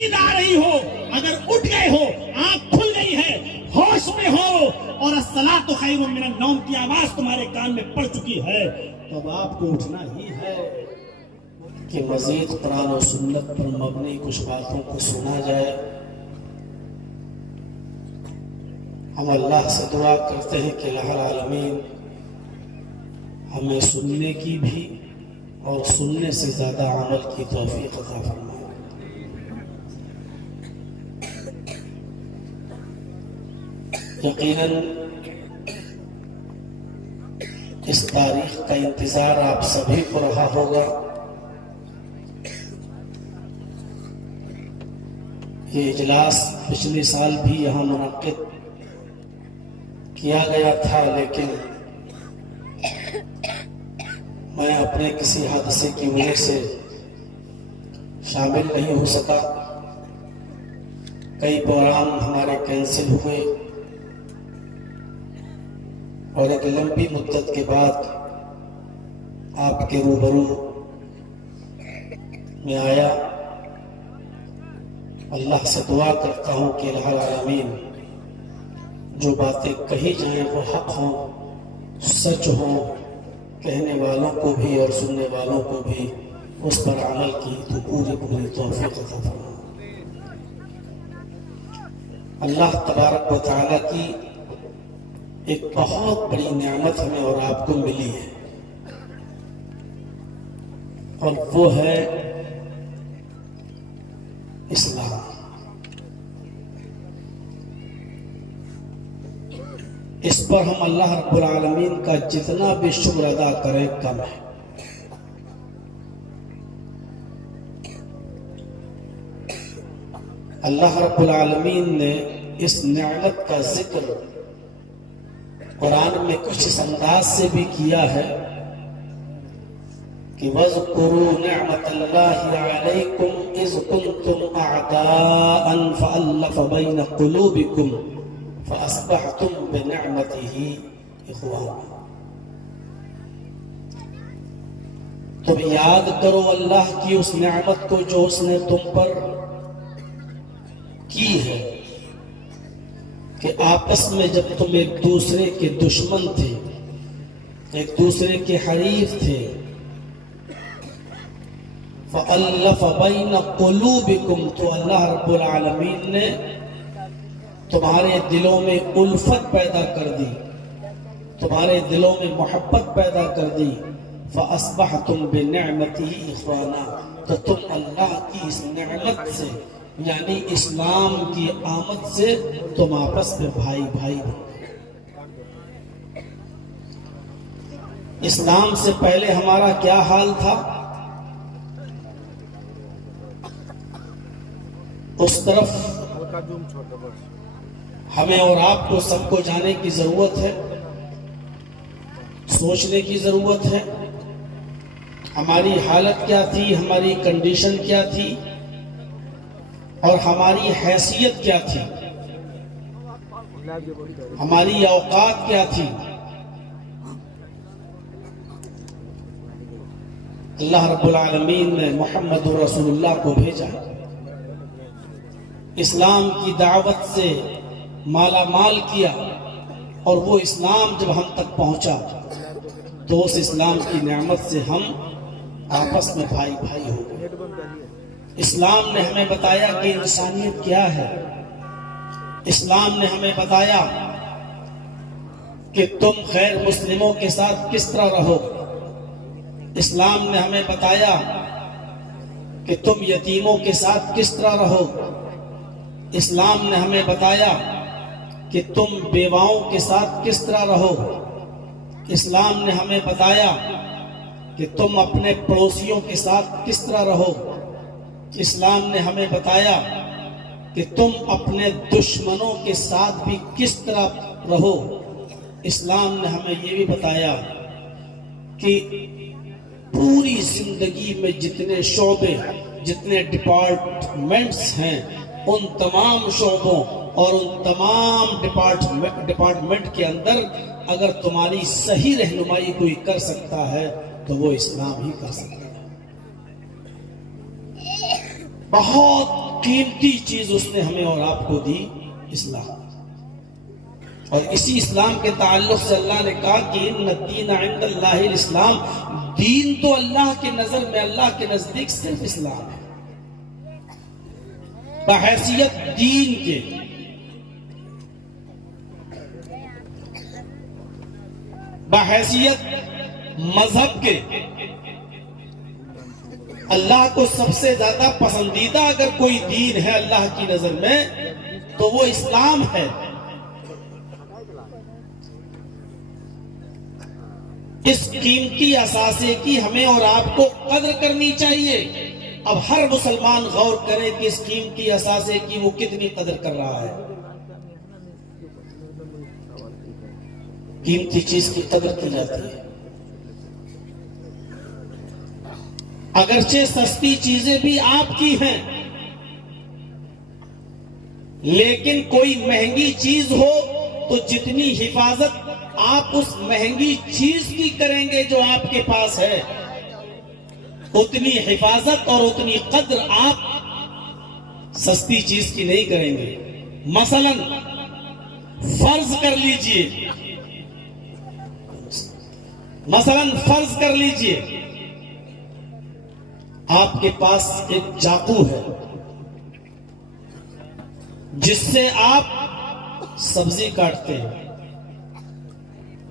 نیند آ رہی ہو، اگر اٹھ گئے ہو، آنکھ کھل گئی ہے، ہوش میں ہو اور الصلاۃ خیر من النوم کی آواز تمہارے کان میں پڑ چکی ہے، تو اب آپ کو اٹھنا ہی ہے کہ مزید قرآن و سنت پر مبنی کچھ باتوں کو سنا جائے۔ ہم اللہ سے دعا کرتے ہیں کہ الہ العالمین ہمیں سننے کی بھی اور سننے سے زیادہ عمل کی توفیق عطا فرمائے۔ یقیناً اس تاریخ کا انتظار آپ سبھی کو رہا ہوگا۔ یہ اجلاس پچھلے سال بھی یہاں منعقد کیا گیا تھا، لیکن میں اپنے کسی حادثے کی وجہ سے شامل نہیں ہو سکا۔ کئی پروگرام ہمارے کینسل ہوئے اور ایک لمبی مدت کے بعد آپ کے روبرو میں آیا۔ اللہ سے دعا کرتا ہوں کہ الہ العالمین جو باتیں کہی جائیں وہ حق ہوں، سچ ہوں، کہنے والوں کو بھی اور سننے والوں کو بھی اس پر عمل کی تو پوری توفیق عطا فرمائے۔ اللہ تبارک و تعالیٰ کی ایک بہت بڑی نعمت ہمیں اور آپ کو ملی ہے، اور وہ ہے اسلام۔ اس پر ہم اللہ رب العالمین کا جتنا بھی شکر ادا کریں کم ہے۔ اللہ رب العالمین نے اس نعمت کا ذکر قرآن میں کچھ اس انداز سے بھی کیا ہے کہ وَاذْكُرُوا نِعْمَةَ اللَّهِ عَلَيْكُمْ إِذْ كُنْتُمْ أَعْدَاءً فَأَلَّفَ بَيْنَ قُلُوبِكُمْ فَأَصْبَحْتُمْ بِنِعْمَتِهِ إِخْوَانًا۔ تم یاد کرو اللہ کی اس نعمت کو جو اس نے تم پر کی ہے کہ آپس میں جب تم ایک دوسرے کے دشمن تھے، ایک دوسرے کے حریف تھے، فَأَلَّفَ بَيْنَ قُلُوبِكُمْ تو اللہ رب العالمین نے تمہارے دلوں میں الفت پیدا کر دی، تمہارے دلوں میں محبت پیدا کر دی، فَأَصْبَحْتُمْ بِنِعْمَتِهِ إِخْوَانًا تو تم اللہ کی اس نعمت سے یعنی اسلام کی آمد سے تم آپس میں بھائی بھائی بن گئے۔ اسلام سے پہلے ہمارا کیا حال تھا؟ اس طرف ہمیں اور آپ کو سب کو جانے کی ضرورت ہے، سوچنے کی ضرورت ہے۔ ہماری حالت کیا تھی، ہماری کنڈیشن کیا تھی اور ہماری حیثیت کیا تھی، ہماری اوقات کیا تھی۔ اللہ رب العالمین نے محمد رسول اللہ کو بھیجا، اسلام کی دعوت سے مالا مال کیا، اور وہ اسلام جب ہم تک پہنچا تو اس اسلام کی نعمت سے ہم آپس میں بھائی بھائی ہو گئے۔ اسلام نے ہمیں بتایا کہ انسانیت کیا ہے، اسلام نے ہمیں بتایا کہ تم غیر مسلموں کے ساتھ کس طرح رہو، اسلام نے ہمیں بتایا کہ تم یتیموں کے ساتھ کس طرح رہو، اسلام نے ہمیں بتایا کہ تم بیواؤں کے ساتھ کس طرح رہو، اسلام نے ہمیں بتایا کہ تم اپنے پڑوسیوں کے ساتھ کس طرح رہو، اسلام نے ہمیں بتایا کہ تم اپنے دشمنوں کے ساتھ بھی کس طرح رہو، اسلام نے ہمیں یہ بھی بتایا کہ پوری زندگی میں جتنے شعبے، جتنے ڈپارٹمنٹس ہیں، ان تمام شعبوں اور ان تمام ڈپارٹمنٹ کے اندر اگر تمہاری صحیح رہنمائی کوئی کر سکتا ہے تو وہ اسلام ہی کر سکتا ہے۔ بہت قیمتی چیز اس نے ہمیں اور آپ کو دی، اسلام۔ اور اسی اسلام کے تعلق سے اللہ نے کہا کہ ان الدین عند اللہ الاسلام، دین تو اللہ کے نظر میں، اللہ کے نزدیک صرف اسلام ہے۔ بحیثیت دین کے، بحیثیت مذہب کے، اللہ کو سب سے زیادہ پسندیدہ اگر کوئی دین ہے اللہ کی نظر میں تو وہ اسلام ہے۔ اس قیمتی اثاثے کی ہمیں اور آپ کو قدر کرنی چاہیے۔ اب ہر مسلمان غور کرے کہ اس قیمتی اثاثے کی وہ کتنی قدر کر رہا ہے۔ قیمتی چیز کی قدر کی جاتی ہے، اگرچہ سستی چیزیں بھی آپ کی ہیں، لیکن کوئی مہنگی چیز ہو تو جتنی حفاظت آپ اس مہنگی چیز کی کریں گے جو آپ کے پاس ہے، اتنی حفاظت اور اتنی قدر آپ سستی چیز کی نہیں کریں گے۔ مثلا فرض کر لیجئے آپ کے پاس ایک چاقو ہے جس سے آپ سبزی کاٹتے ہیں،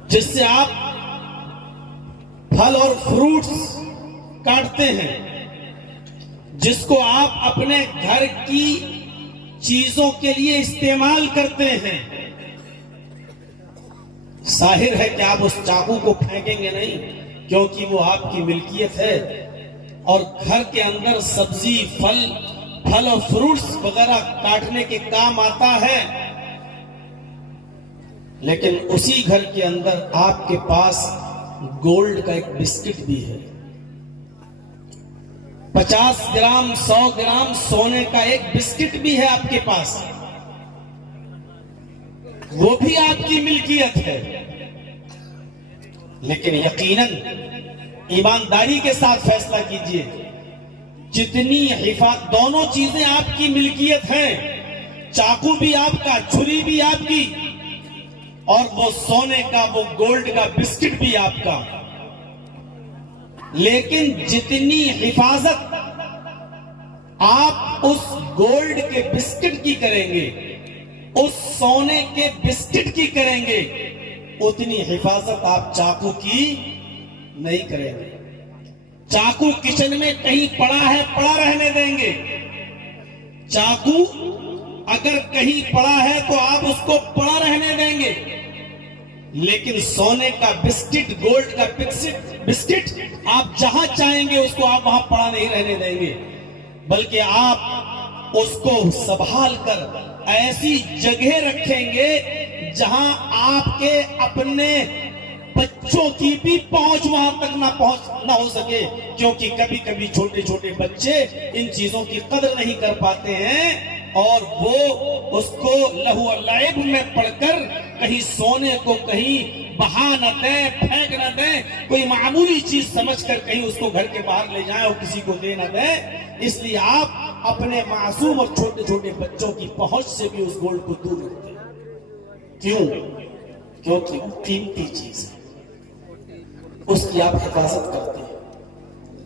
جس سے آپ پھل اور فروٹس کاٹتے ہیں، جس کو آپ اپنے گھر کی چیزوں کے لیے استعمال کرتے ہیں۔ ظاہر ہے کہ آپ اس چاقو کو پھینکیں گے نہیں، کیونکہ وہ آپ کی ملکیت ہے، اور گھر کے اندر سبزی، پھل اور فروٹس وغیرہ کاٹنے کے کام آتا ہے۔ لیکن اسی گھر کے اندر آپ کے پاس گولڈ کا ایک بسکٹ بھی ہے، 50 گرام 100 گرام سونے کا ایک بسکٹ بھی ہے آپ کے پاس، وہ بھی آپ کی ملکیت ہے۔ لیکن یقیناً ایمانداری کے ساتھ فیصلہ کیجئے، جتنی حفاظت، دونوں چیزیں آپ کی ملکیت ہیں، چاقو بھی آپ کا، چھری بھی آپ کی، اور وہ سونے کا، وہ گولڈ کا بسکٹ بھی آپ کا۔ لیکن جتنی حفاظت آپ اس گولڈ کے بسکٹ کی کریں گے، اس سونے کے بسکٹ کی کریں گے، اتنی حفاظت آپ چاقو کی نہیں کریں گے۔ چاقو کچن میں کہیں پڑا ہے، پڑا رہنے دیں گے۔ چاقو اگر کہیں پڑا ہے تو آپ اس کو پڑا رہنے دیں گے، لیکن سونے کا بسکٹ، گولڈ کا بسکٹ آپ جہاں چاہیں گے اس کو آپ وہاں پڑا نہیں رہنے دیں گے، بلکہ آپ اس کو سنبھال کر ایسی جگہ رکھیں گے جہاں آپ کے اپنے بچوں کی بھی پہنچ وہاں تک نہ ہو سکے، کیونکہ کبھی کبھی چھوٹے چھوٹے بچے ان چیزوں کی قدر نہیں کر پاتے ہیں، اور وہ اس کو لہو و لعب میں پڑھ کر کہیں سونے کو کہیں بہا نہ دیں، پھینک نہ دیں، کوئی معمولی چیز سمجھ کر کہیں اس کو گھر کے باہر لے جائیں اور کسی کو دے نہ دیں۔ اس لیے آپ اپنے معصوم اور چھوٹے چھوٹے بچوں کی پہنچ سے بھی اس گولڈ کو دور رکھتے ہیں۔ کیوں؟ کیونکہ وہ قیمتی چیز ہے، اس کی آپ حفاظت کرتے ہیں۔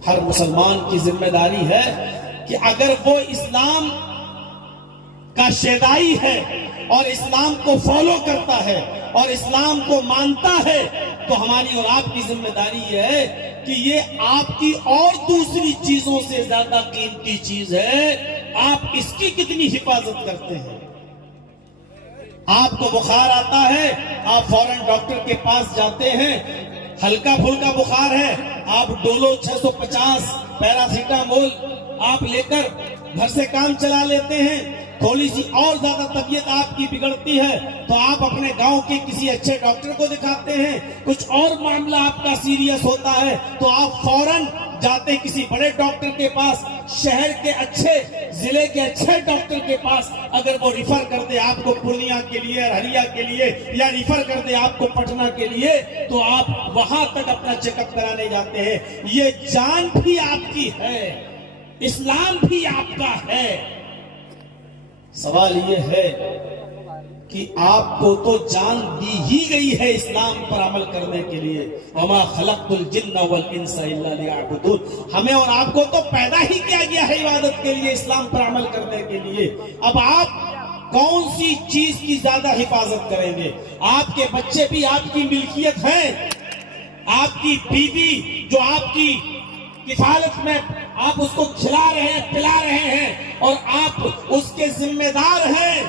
ہر مسلمان کی ذمہ داری ہے کہ اگر وہ اسلام کا شیدائی ہے اور اسلام کو فالو کرتا ہے اور اسلام کو مانتا ہے، تو ہماری اور آپ کی ذمہ داری یہ ہے کہ یہ آپ کی اور دوسری چیزوں سے زیادہ قیمتی چیز ہے، آپ اس کی کتنی حفاظت کرتے ہیں۔ آپ کو بخار آتا ہے، آپ فوراً ڈاکٹر کے پاس جاتے ہیں، ہلکا پھلکا بخار ہے، آپ ڈولو 650 پیراسیٹامول آپ لے کر گھر سے کام چلا لیتے ہیں۔ تھوڑی سی اور زیادہ طبیعت آپ کی بگڑتی ہے تو آپ اپنے گاؤں کے کسی اچھے ڈاکٹر کو دکھاتے ہیں۔ کچھ اور معاملہ آپ کا سیریس ہوتا ہے تو آپ فوراً جاتے کسی بڑے ڈاکٹر کے پاس، شہر کے اچھے، ضلع کے اچھے ڈاکٹر کے پاس۔ اگر وہ ریفر کر دے آپ کو پورنیہ کے لیے، ارریا کے لیے، یا ریفر کر دے آپ کو پٹنہ کے لیے، تو آپ وہاں تک اپنا چیک اپ کرانے جاتے ہیں۔ یہ جان بھی آپ کی ہے، اسلام بھی آپ کا ہے، سوال یہ ہے کہ آپ کو تو جان دی ہی گئی ہے اسلام پر عمل کرنے کے لیے، وما خلقت الجن والانس الا لیعبدون، ہمیں اور آپ کو تو پیدا ہی کیا گیا ہے عبادت کے لیے، اسلام پر عمل کرنے کے لیے۔ اب آپ کون سی چیز کی زیادہ حفاظت کریں گے؟ آپ کے بچے بھی آپ کی ملکیت ہیں، آپ کی بیوی جو آپ کی کفالت میں آپ اس کو کھلا رہے ہیں پلا رہے ہیں اور آپ اس کے ذمہ دار ہیں،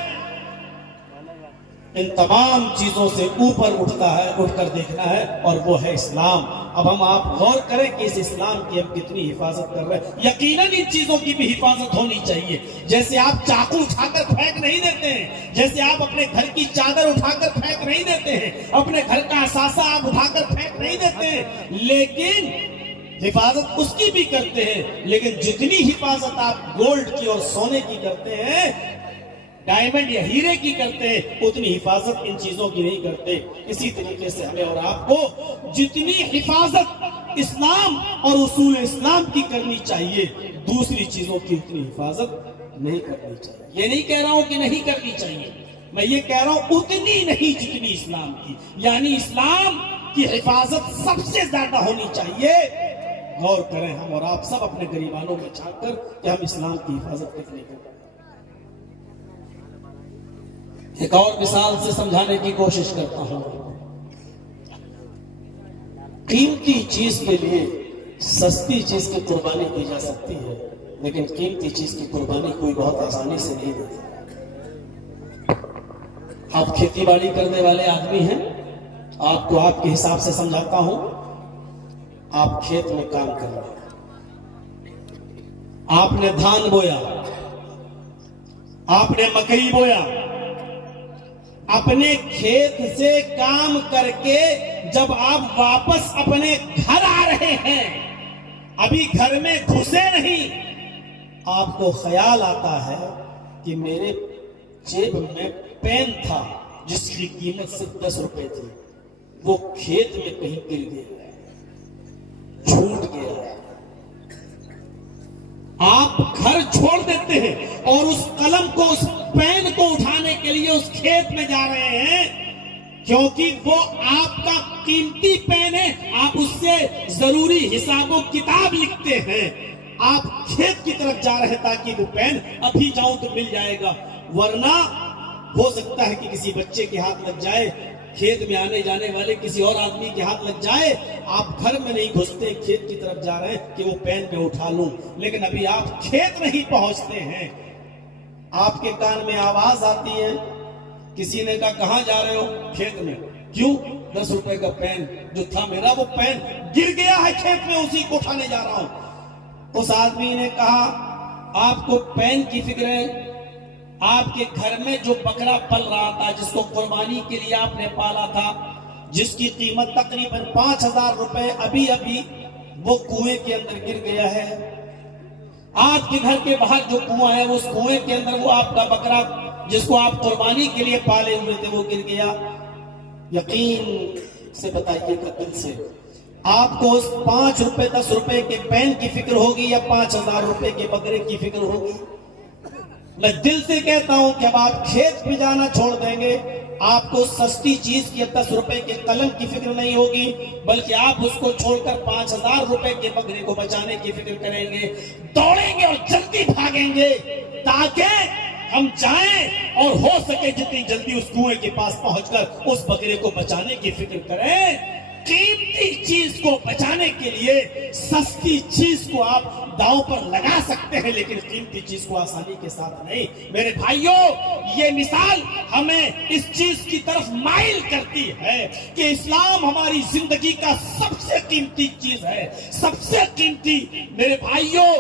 ان تمام چیزوں سے اوپر اٹھ کر دیکھنا ہے، اور وہ ہے اسلام۔ اب ہم آپ غور کریں کہ اس اسلام کی ہم کتنی حفاظت کر رہے ہیں۔ یقیناً ان چیزوں کی بھی حفاظت ہونی چاہیے، جیسے آپ چاقو اٹھا کر پھینک نہیں دیتے ہیں، جیسے آپ اپنے گھر کی چادر اٹھا کر پھینک نہیں دیتے ہیں، اپنے گھر کا اثاثہ آپ اٹھا کر پھینک نہیں دیتے ہیں، لیکن حفاظت اس کی بھی کرتے ہیں، لیکن جتنی حفاظت آپ گولڈ کی اور سونے کی کرتے ہیں، ڈائمنڈ یا ہیرے کی کرتے ہیں، اتنی حفاظت ان چیزوں کی نہیں کرتے۔ اسی طریقے سے ہمیں اور آپ کو جتنی حفاظت اسلام اور اصول اسلام کی کرنی چاہیے، دوسری چیزوں کی اتنی حفاظت نہیں کرنی چاہیے۔ یہ نہیں کہہ رہا ہوں کہ نہیں کرنی چاہیے، میں یہ کہہ رہا ہوں اتنی نہیں جتنی اسلام کی، یعنی اسلام کی حفاظت سب سے زیادہ ہونی چاہیے۔ غور کریں ہم اور آپ سب اپنے گریبانوں میں جھانک کر کہ ہم اسلام کی حفاظت کتنی کریں۔ ایک اور مثال سے سمجھانے کی کوشش کرتا ہوں۔ قیمتی چیز کے لیے سستی چیز کی قربانی کی جا سکتی ہے، لیکن قیمتی چیز کی قربانی کوئی بہت آسانی سے نہیں دیتا۔ آپ کھیتی باڑی کرنے والے آدمی ہیں، آپ کو آپ کے حساب سے سمجھاتا ہوں۔ آپ کھیت میں کام کر رہے ہیں، آپ نے دھان بویا، آپ نے مکئی بویا، اپنے کھیت سے کام کر کے جب آپ واپس اپنے گھر آ رہے ہیں، ابھی گھر میں گھسے نہیں، آپ کو خیال آتا ہے کہ میرے جیب میں پین تھا جس کی قیمت صرف 10 روپے تھی، وہ کھیت میں کہیں گر گیا، چھوٹ گیا۔ آپ گھر چھوڑ دیتے ہیں اور اس قلم کو، اس پین کو اٹھانے کے لیے اس کھیت میں جا رہے ہیں، کیونکہ وہ آپ کا قیمتی پین ہے، آپ اس سے ضروری حساب و کتاب لکھتے ہیں۔ آپ کھیت کی طرف جا رہے ہیں تاکہ وہ پین ابھی جاؤں تو مل جائے گا، ورنہ ہو سکتا ہے کہ کسی بچے کے ہاتھ لگ جائے، کھیت میں آنے جانے والے کسی اور آدمی کے ہاتھ لگ جائے۔ آپ گھر میں نہیں گھستے، کھیت کی طرف جا رہے ہیں کہ وہ پین میں اٹھا لوں، لیکن ابھی آپ کھیت نہیں پہنچتے ہیں، آپ کے کان میں آواز آتی ہے، کسی نے کہا کہاں جا رہے ہو؟ کھیت میں۔ کیوں؟ 10 روپے کا پین جو تھا میرا، وہ پین گر گیا ہے کھیت میں، اسی کو اٹھانے جا رہا ہوں۔ اس آدمی نے کہا آپ کو پین کی فکر ہے؟ آپ کے گھر میں جو بکرا پل رہا تھا، جس کو قربانی کے لیے آپ نے پالا تھا، جس کی قیمت تقریباً 5000 روپے ابھی وہ کنویں کے اندر گر گیا ہے۔ آپ کے گھر کے باہر جو کنواں ہے، اس کنویں کے اندر وہ آپ کا بکرا جس کو آپ قربانی کے لیے پالے ہوئے تھے، وہ گر گیا۔ یقین سے بتائیے گا دل سے، آپ کو اس 5 روپے 10 روپے کے پین کی فکر ہوگی یا 5000 روپے کے بکرے کی فکر ہوگی؟ میں دل سے کہتا ہوں کہ اب آپ کھیت پہ جانا چھوڑ دیں گے، آپ کو سستی چیز کی 10 روپے کے قلم کی فکر نہیں ہوگی، بلکہ آپ اس کو چھوڑ کر 5000 روپے کے بکرے کو بچانے کی فکر کریں گے، دوڑیں گے اور جلدی بھاگیں گے تاکہ ہم جائیں اور ہو سکے جتنی جلدی اس کنویں کے پاس پہنچ کر اس بکرے کو بچانے کی فکر کریں۔ قیمتی چیز کو بچانے کے لیے سستی چیز کو آپ داؤں پر لگا سکتے ہیں، لیکن قیمتی چیز کو آسانی کے ساتھ نہیں۔ میرے بھائیوں، یہ مثال ہمیں اس چیز کی طرف مائل کرتی ہے کہ اسلام ہماری زندگی کا سب سے قیمتی چیز ہے، سب سے قیمتی۔ میرے بھائیوں،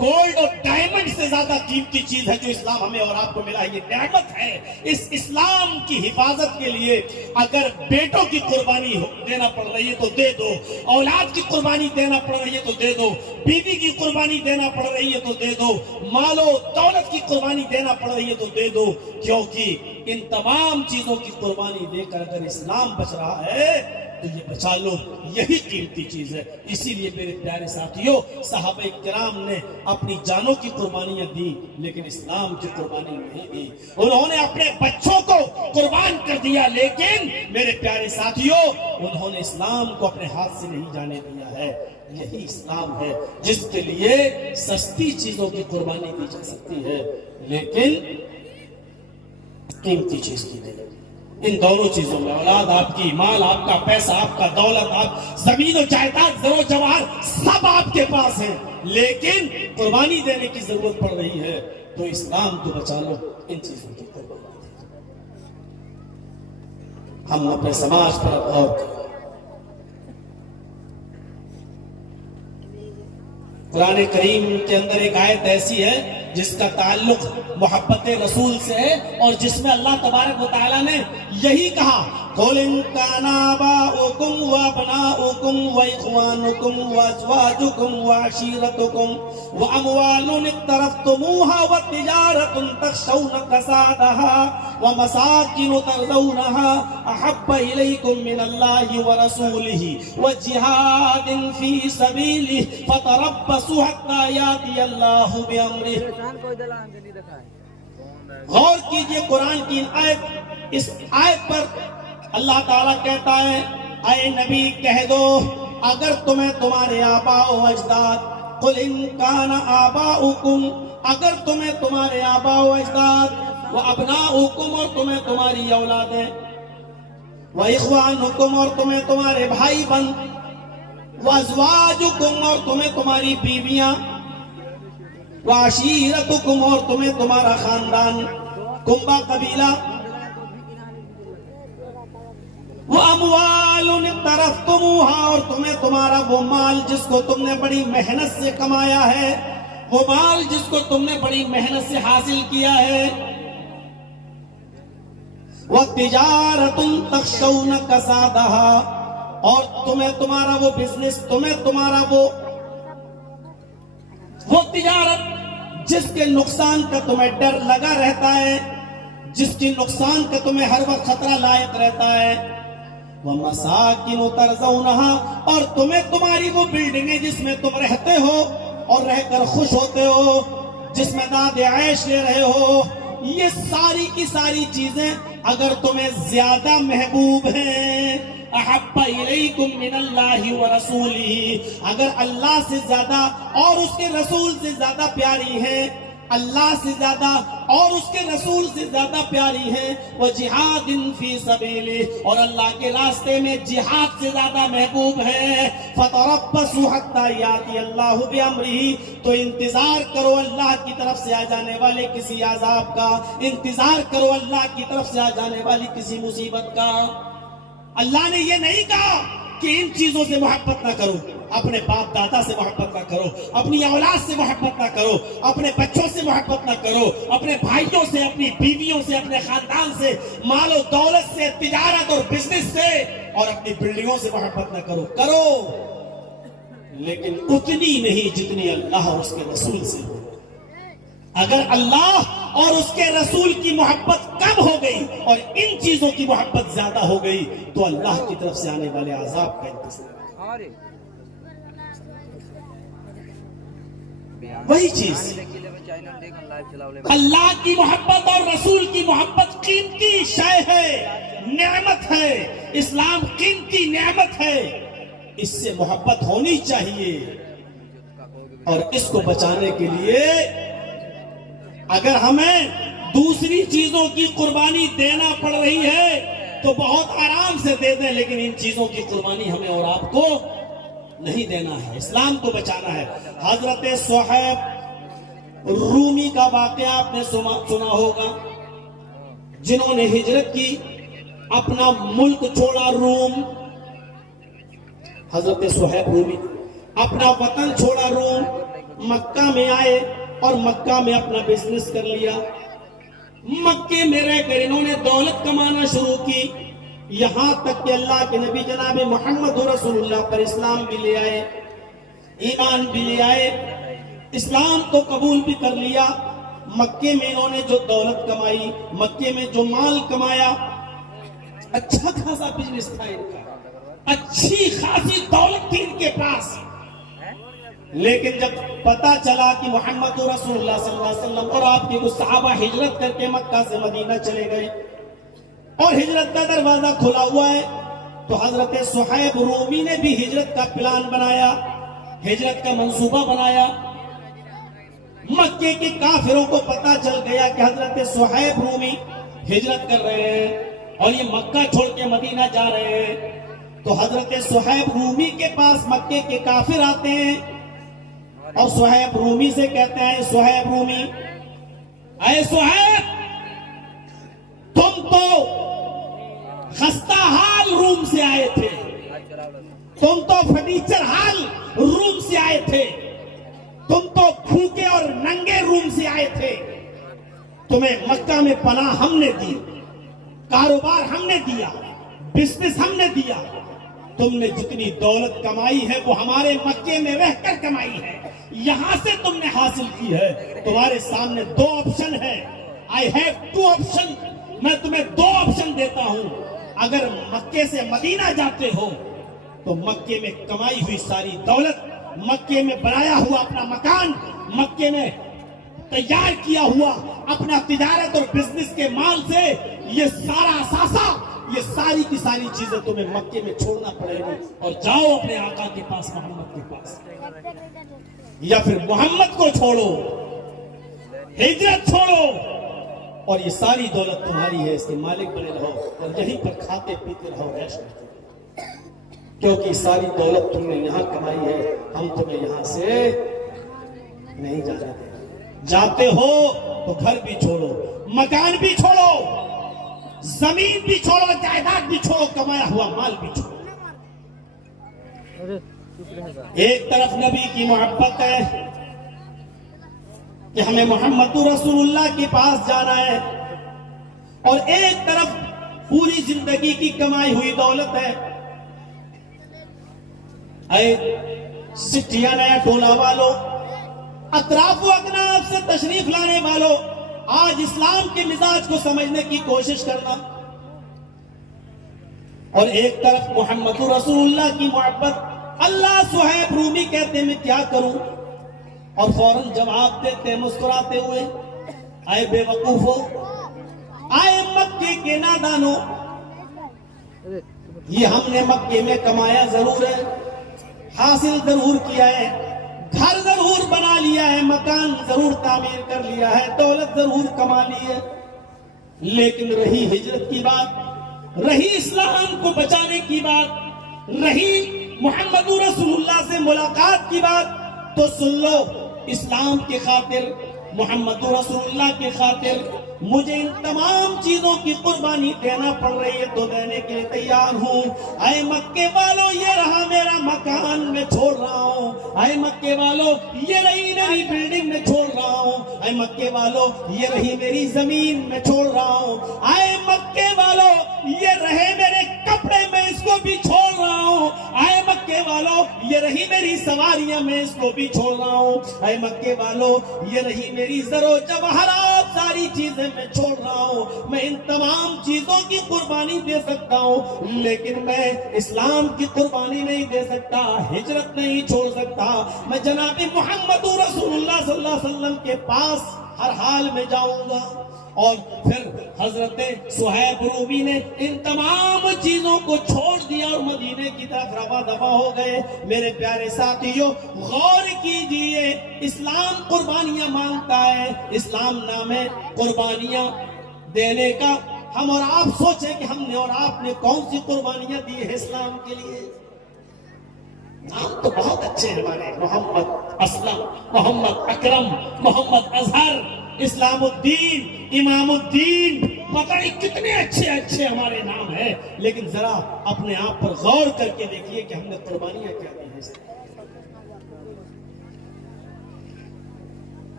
گولڈ اور ڈائمنڈ سے زیادہ قیمتی چیز ہے جو اسلام ہمیں اور آپ کو ملا، یہ نعمت ہے۔ اس اسلام کی حفاظت کے لیے اگر بیٹوں کی قربانی دینا پڑ رہی ہے تو دے دو، اولاد کی قربانی دینا پڑ رہی ہے تو دے دو، بیوی کی قربانی دینا پڑ رہی ہے تو دے دو، مال و دولت کی قربانی دینا پڑ رہی ہے تو دے دو، کیونکہ ان تمام چیزوں کی قربانی دے کر اگر اسلام بچ رہا ہے تو یہ بچا لو، یہی قیمتی چیز ہے۔ اسی لیے میرے پیارے ساتھیوں، صحابہ کرام نے اپنی جانوں کی قربانیاں دی لیکن اسلام کی قربانی نہیں دی۔ انہوں نے اپنے بچوں کو قربان کر دیا لیکن میرے پیارے ساتھیوں انہوں نے اسلام کو اپنے ہاتھ سے نہیں جانے دیا ہے۔ یہی اسلام ہے جس کے لیے سستی چیزوں کی قربانی دی جا سکتی ہے لیکن قیمتی چیز کی نہیں۔ ان دونوں چیزوں میں، اولاد آپ کی، مال آپ کا، پیسہ آپ کا، دولت آپ، زمین و جائیداد، زر و جواہر سب آپ کے پاس ہیں لیکن قربانی دینے کی ضرورت پڑ رہی ہے تو اسلام کو بچا لو، ان چیزوں کی قربانی دے۔ ہم اپنے سماج پر غور کریں۔ قرآن کریم کے اندر ایک آیت ایسی ہے جس کا تعلق محبت رسول سے ہے اور جس میں اللہ تبارک و تعالیٰ نے یہی کہا، قُلْ إِن كَانَ آبَاؤُكُمْ وَأَبْنَاؤُكُمْ وَإِخْوَانُكُمْ وَأَزْوَاجُكُمْ وَعَشِيرَتُكُمْ وَأَمْوَالٌ اقْتَرَفْتُمُوهَا وَتِجَارَةٌ تَخْشَوْنَ كَسَادَهَا وَمَسَاكِنُ تَرْضَوْنَهَا أَحَبَّ إِلَيْكُم مِّنَ اللَّهِ وَرَسُولِهِ وَجِهَادٍ فِي سَبِيلِهِ فَتَرَبَّصُوا حَتَّىٰ يَأْتِيَ اللَّهُ بِأَمْرِهِ۔ غور کیجئے قرآن کی اس آیت پر اللہ تعالیٰ کہتا ہے، اے نبی کہہ دو اگر تمہیں تمہارے آباء و اجداد، قُلْ إِن كَانَ آبَاؤُكُمْ، اگر تمہیں تمہارے آباء و اجداد، وَأَبْنَاؤُكُمْ اور تمہیں تمہاری اولادیں، وَإِخْوَانُكُمْ اور تمہیں تمہارے بھائی بہن، وَأَزْوَاجُكُمْ اور تمہیں تمہاری بیویاں، وَعَشِيرَتُكُمْ اور تمہیں تمہارا خاندان، کنبہ قبیلہ، وَأَمْوَالٌ اقْتَرَفْتُمُوهَا اور تمہیں تمہارا وہ مال جس کو تم نے بڑی محنت سے کمایا ہے، وہ مال جس کو تم نے بڑی محنت سے حاصل کیا ہے، وَتِجَارَةٌ تَخْشَوْنَ كَسَادَهَا اور تمہیں تمہارا وہ بزنس، تمہیں تمہارا وہ تجارت جس کے نقصان کا تمہیں ڈر لگا رہتا ہے، جس کی نقصان کا تمہیں ہر وقت خطرہ لاحق رہتا ہے، وَمَسَاكِنُ تَرْضَوْنَهَا اور تمہیں تمہاری وہ بلڈنگیں جس میں تم رہتے ہو اور رہ کر خوش ہوتے ہو، جس میں داد عیش لے رہے ہو، یہ ساری کی ساری چیزیں اگر تمہیں زیادہ محبوب ہیں، احب الیکم من اللہ ورسولہ، اگر اللہ سے زیادہ اور اس کے رسول سے زیادہ پیاری ہے، اللہ سے زیادہ اور اس کے رسول سے زیادہ پیاری ہے، وجہاد فی سبیلہ اور اللہ کے راستے میں جہاد سے زیادہ محبوب ہے، فتربصوا حتی یاتی اللہ بامرہ، تو انتظار کرو اللہ کی طرف سے آ جانے والے کسی عذاب کا، انتظار کرو اللہ کی طرف سے آ جانے والی کسی مصیبت کا۔ اللہ نے یہ نہیں کہا کہ ان چیزوں سے محبت نہ کرو، اپنے باپ دادا سے محبت نہ کرو، اپنی اولاد سے محبت نہ کرو، اپنے بچوں سے محبت نہ کرو، اپنے بھائیوں سے، اپنی بیویوں سے، اپنے خاندان سے، مال و دولت سے، تجارت اور بزنس سے اور اپنی بلڈنگوں سے محبت نہ کرو، کرو لیکن اتنی نہیں جتنی اللہ اور اس کے رسول سے ہو۔ اگر اللہ اور اس کے رسول کی محبت کم ہو گئی اور ان چیزوں کی محبت زیادہ ہو گئی تو اللہ کی طرف سے آنے والے عذاب کا انتظار۔ وہی چیز، اللہ کی محبت اور رسول کی محبت قیمتی شے ہے، نعمت ہے، اسلام قیمتی نعمت ہے، اس سے محبت ہونی چاہیے اور اس کو بچانے کے لیے اگر ہمیں دوسری چیزوں کی قربانی دینا پڑ رہی ہے تو بہت آرام سے دے دیں، لیکن ان چیزوں کی قربانی ہمیں اور آپ کو نہیں دینا ہے، اسلام کو بچانا ہے۔ حضرت صہیب رومی کا واقعہ آپ نے سنا ہوگا، جنہوں نے ہجرت کی، اپنا ملک چھوڑا روم، حضرت صہیب رومی اپنا وطن چھوڑا روم، مکہ میں آئے اور مکہ میں اپنا بزنس کر لیا، مکے میں رہ کر انہوں نے دولت کمانا شروع کی، یہاں تک کہ اللہ کے نبی جناب محمد رسول اللہ پر اسلام بھی لے آئے، ایمان بھی لے آئے، اسلام کو قبول بھی کر لیا۔ مکے میں انہوں نے جو دولت کمائی، مکے میں جو مال کمایا، اچھا خاصا بزنس تھا ان کا، اچھی خاصی دولت تھی ان کے پاس، لیکن جب پتا چلا کہ محمد رسول اللہ صلی اللہ علیہ وسلم اور آپ کے کچھ صحابہ ہجرت کر کے مکہ سے مدینہ چلے گئے اور ہجرت کا دروازہ کھلا ہوا ہے، تو حضرت صہیب رومی نے بھی ہجرت کا پلان بنایا، ہجرت کا منصوبہ بنایا۔ مکے کے کافروں کو پتا چل گیا کہ حضرت صہیب رومی ہجرت کر رہے ہیں اور یہ مکہ چھوڑ کے مدینہ جا رہے ہیں، تو حضرت صہیب رومی کے پاس مکے کے کافر آتے ہیں اور صہیب رومی سے کہتے ہیں، صہیب رومی، اے صہیب، تم تو خستہ حال روم سے آئے تھے، تم تو فرنیچر حال روم سے آئے تھے، تم تو بھوکے اور ننگے روم سے آئے تھے، تمہیں مکہ میں پناہ ہم نے دی، کاروبار ہم نے دیا، بزنس ہم نے دیا، تم نے جتنی دولت کمائی ہے وہ ہمارے مکے میں رہ کر کمائی ہے، یہاں سے تم نے حاصل کی ہے، تمہارے سامنے دو آپشن ہے، I have two option، میں تمہیں دو آپشن دیتا ہوں، اگر مکے سے مدینہ جاتے ہو تو مکے میں کمائی ہوئی ساری دولت، مکے میں بنایا ہوا اپنا مکان، مکے میں تیار کیا ہوا اپنا تجارت اور بزنس کے مال سے یہ سارا اثاثہ، یہ ساری کی ساری چیزیں تمہیں مکے میں چھوڑنا پڑے گی اور جاؤ اپنے آقا کے پاس، محمد کے پاس، یا پھر محمد کو چھوڑو، ہجرت چھوڑو اور یہ ساری دولت تمہاری ہے، اس کے مالک بنے رہو اور یہیں پر کھاتے پیتے رہو، عیش کرتے رہو، کیونکہ ساری دولت تم نے یہاں کمائی ہے، ہم تمہیں یہاں سے نہیں جانے دیں، جاتے ہو تو گھر بھی چھوڑو، مکان بھی چھوڑو، زمین بھی چھوڑو، جائیداد بھی چھوڑو، کمایا ہوا مال بھی چھوڑو۔ ایک طرف نبی کی محبت ہے کہ ہمیں محمد رسول اللہ کے پاس جانا ہے، اور ایک طرف پوری زندگی کی کمائی ہوئی دولت ہے۔ اے سٹھیا نیا ٹولہ والو، اطراف و اکناف سے تشریف لانے والو، آج اسلام کے مزاج کو سمجھنے کی کوشش کرنا، اور ایک طرف محمد رسول اللہ کی محبت۔ اللہ صہیب رومی کہتے میں کیا کروں، اور فوراً جواب دیتے مسکراتے ہوئے، اے بے وقوفو، آئے مکے کے نادانو، یہ ہم نے مکے میں کمایا ضرور ہے، حاصل ضرور کیا ہے، گھر ضرور بنا لیا ہے، مکان ضرور تعمیر کر لیا ہے، دولت ضرور کما لی ہے، لیکن رہی ہجرت کی بات، رہی اسلام کو بچانے کی بات، رہی محمد رسول اللہ سے ملاقات کی بات، تو سن لو، اسلام کے خاطر، محمد رسول اللہ کے خاطر مجھے ان تمام چیزوں کی قربانی دینا پڑ رہی ہے تو دینے کے لیے تیار ہوں۔ اے مکے والو، یہ رہا میرا مکان میں چھوڑ رہا ہوں، اے مکے والو یہ رہی میری بلڈنگ میں چھوڑ رہا ہوں، اے مکے والو یہ رہی میری زمین میں چھوڑ رہا ہوں، اے مکے والو یہ رہے میرے کپڑے میں اس کو بھی چھوڑ رہا ہوں، اے مکے والو یہ رہی میری سواریاں میں اس کو بھی چھوڑ رہا ہوں، اے مکے والو یہ رہی میری زر و جواہرات، ساری چیزیں میں چھوڑ رہا ہوں، میں ان تمام چیزوں کی قربانی دے سکتا ہوں، لیکن میں اسلام کی قربانی نہیں دے سکتا، ہجرت نہیں چھوڑ سکتا، میں جناب محمد رسول اللہ صلی اللہ علیہ وسلم کے پاس ہر حال میں جاؤں گا۔ اور پھر حضرت صہیب رومی نے ان تمام چیزوں کو چھوڑ دیا اور مدینے کی طرف روا دوا ہو گئے۔ میرے پیارے ساتھیوں، غور کیجئے، اسلام قربانیاں مانگتا ہے، اسلام نام ہے قربانیاں دینے کا۔ ہم اور آپ سوچیں کہ ہم نے اور آپ نے کون سی قربانیاں دی ہے اسلام کے لیے؟ نام تو بہت اچھے ہیں ہمارے، محمد اسلم، محمد اکرم، محمد اظہر، اسلام الدین، امام الدین، پتہ نہیں کتنے اچھے اچھے ہمارے نام ہیں، لیکن ذرا اپنے آپ پر غور کر کے دیکھیے کہ ہم نے قربانیاں کیا دی ہیں۔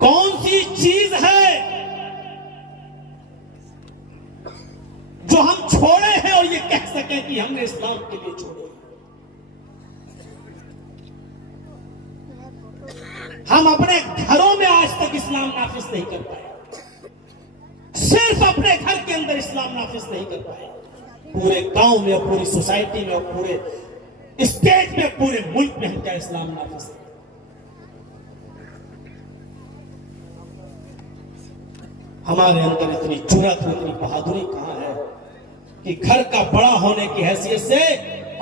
کون سی چیز ہے جو ہم چھوڑے ہیں اور یہ کہہ سکیں کہ ہم نے اسلام کے لیے چھوڑے؟ ہم اپنے گھروں میں آج تک اسلام نافذ نہیں کر پائے، صرف اپنے گھر کے اندر اسلام نافذ نہیں کر پائے، پورے گاؤں میں اور پوری سوسائٹی میں اور پورے اسٹیٹ میں پورے ملک میں ہم کیا اسلام نافذ کریں؟ ہمارے اندر اتنی جرأت اور اتنی بہادری کہاں ہے کہ گھر کا بڑا ہونے کی حیثیت سے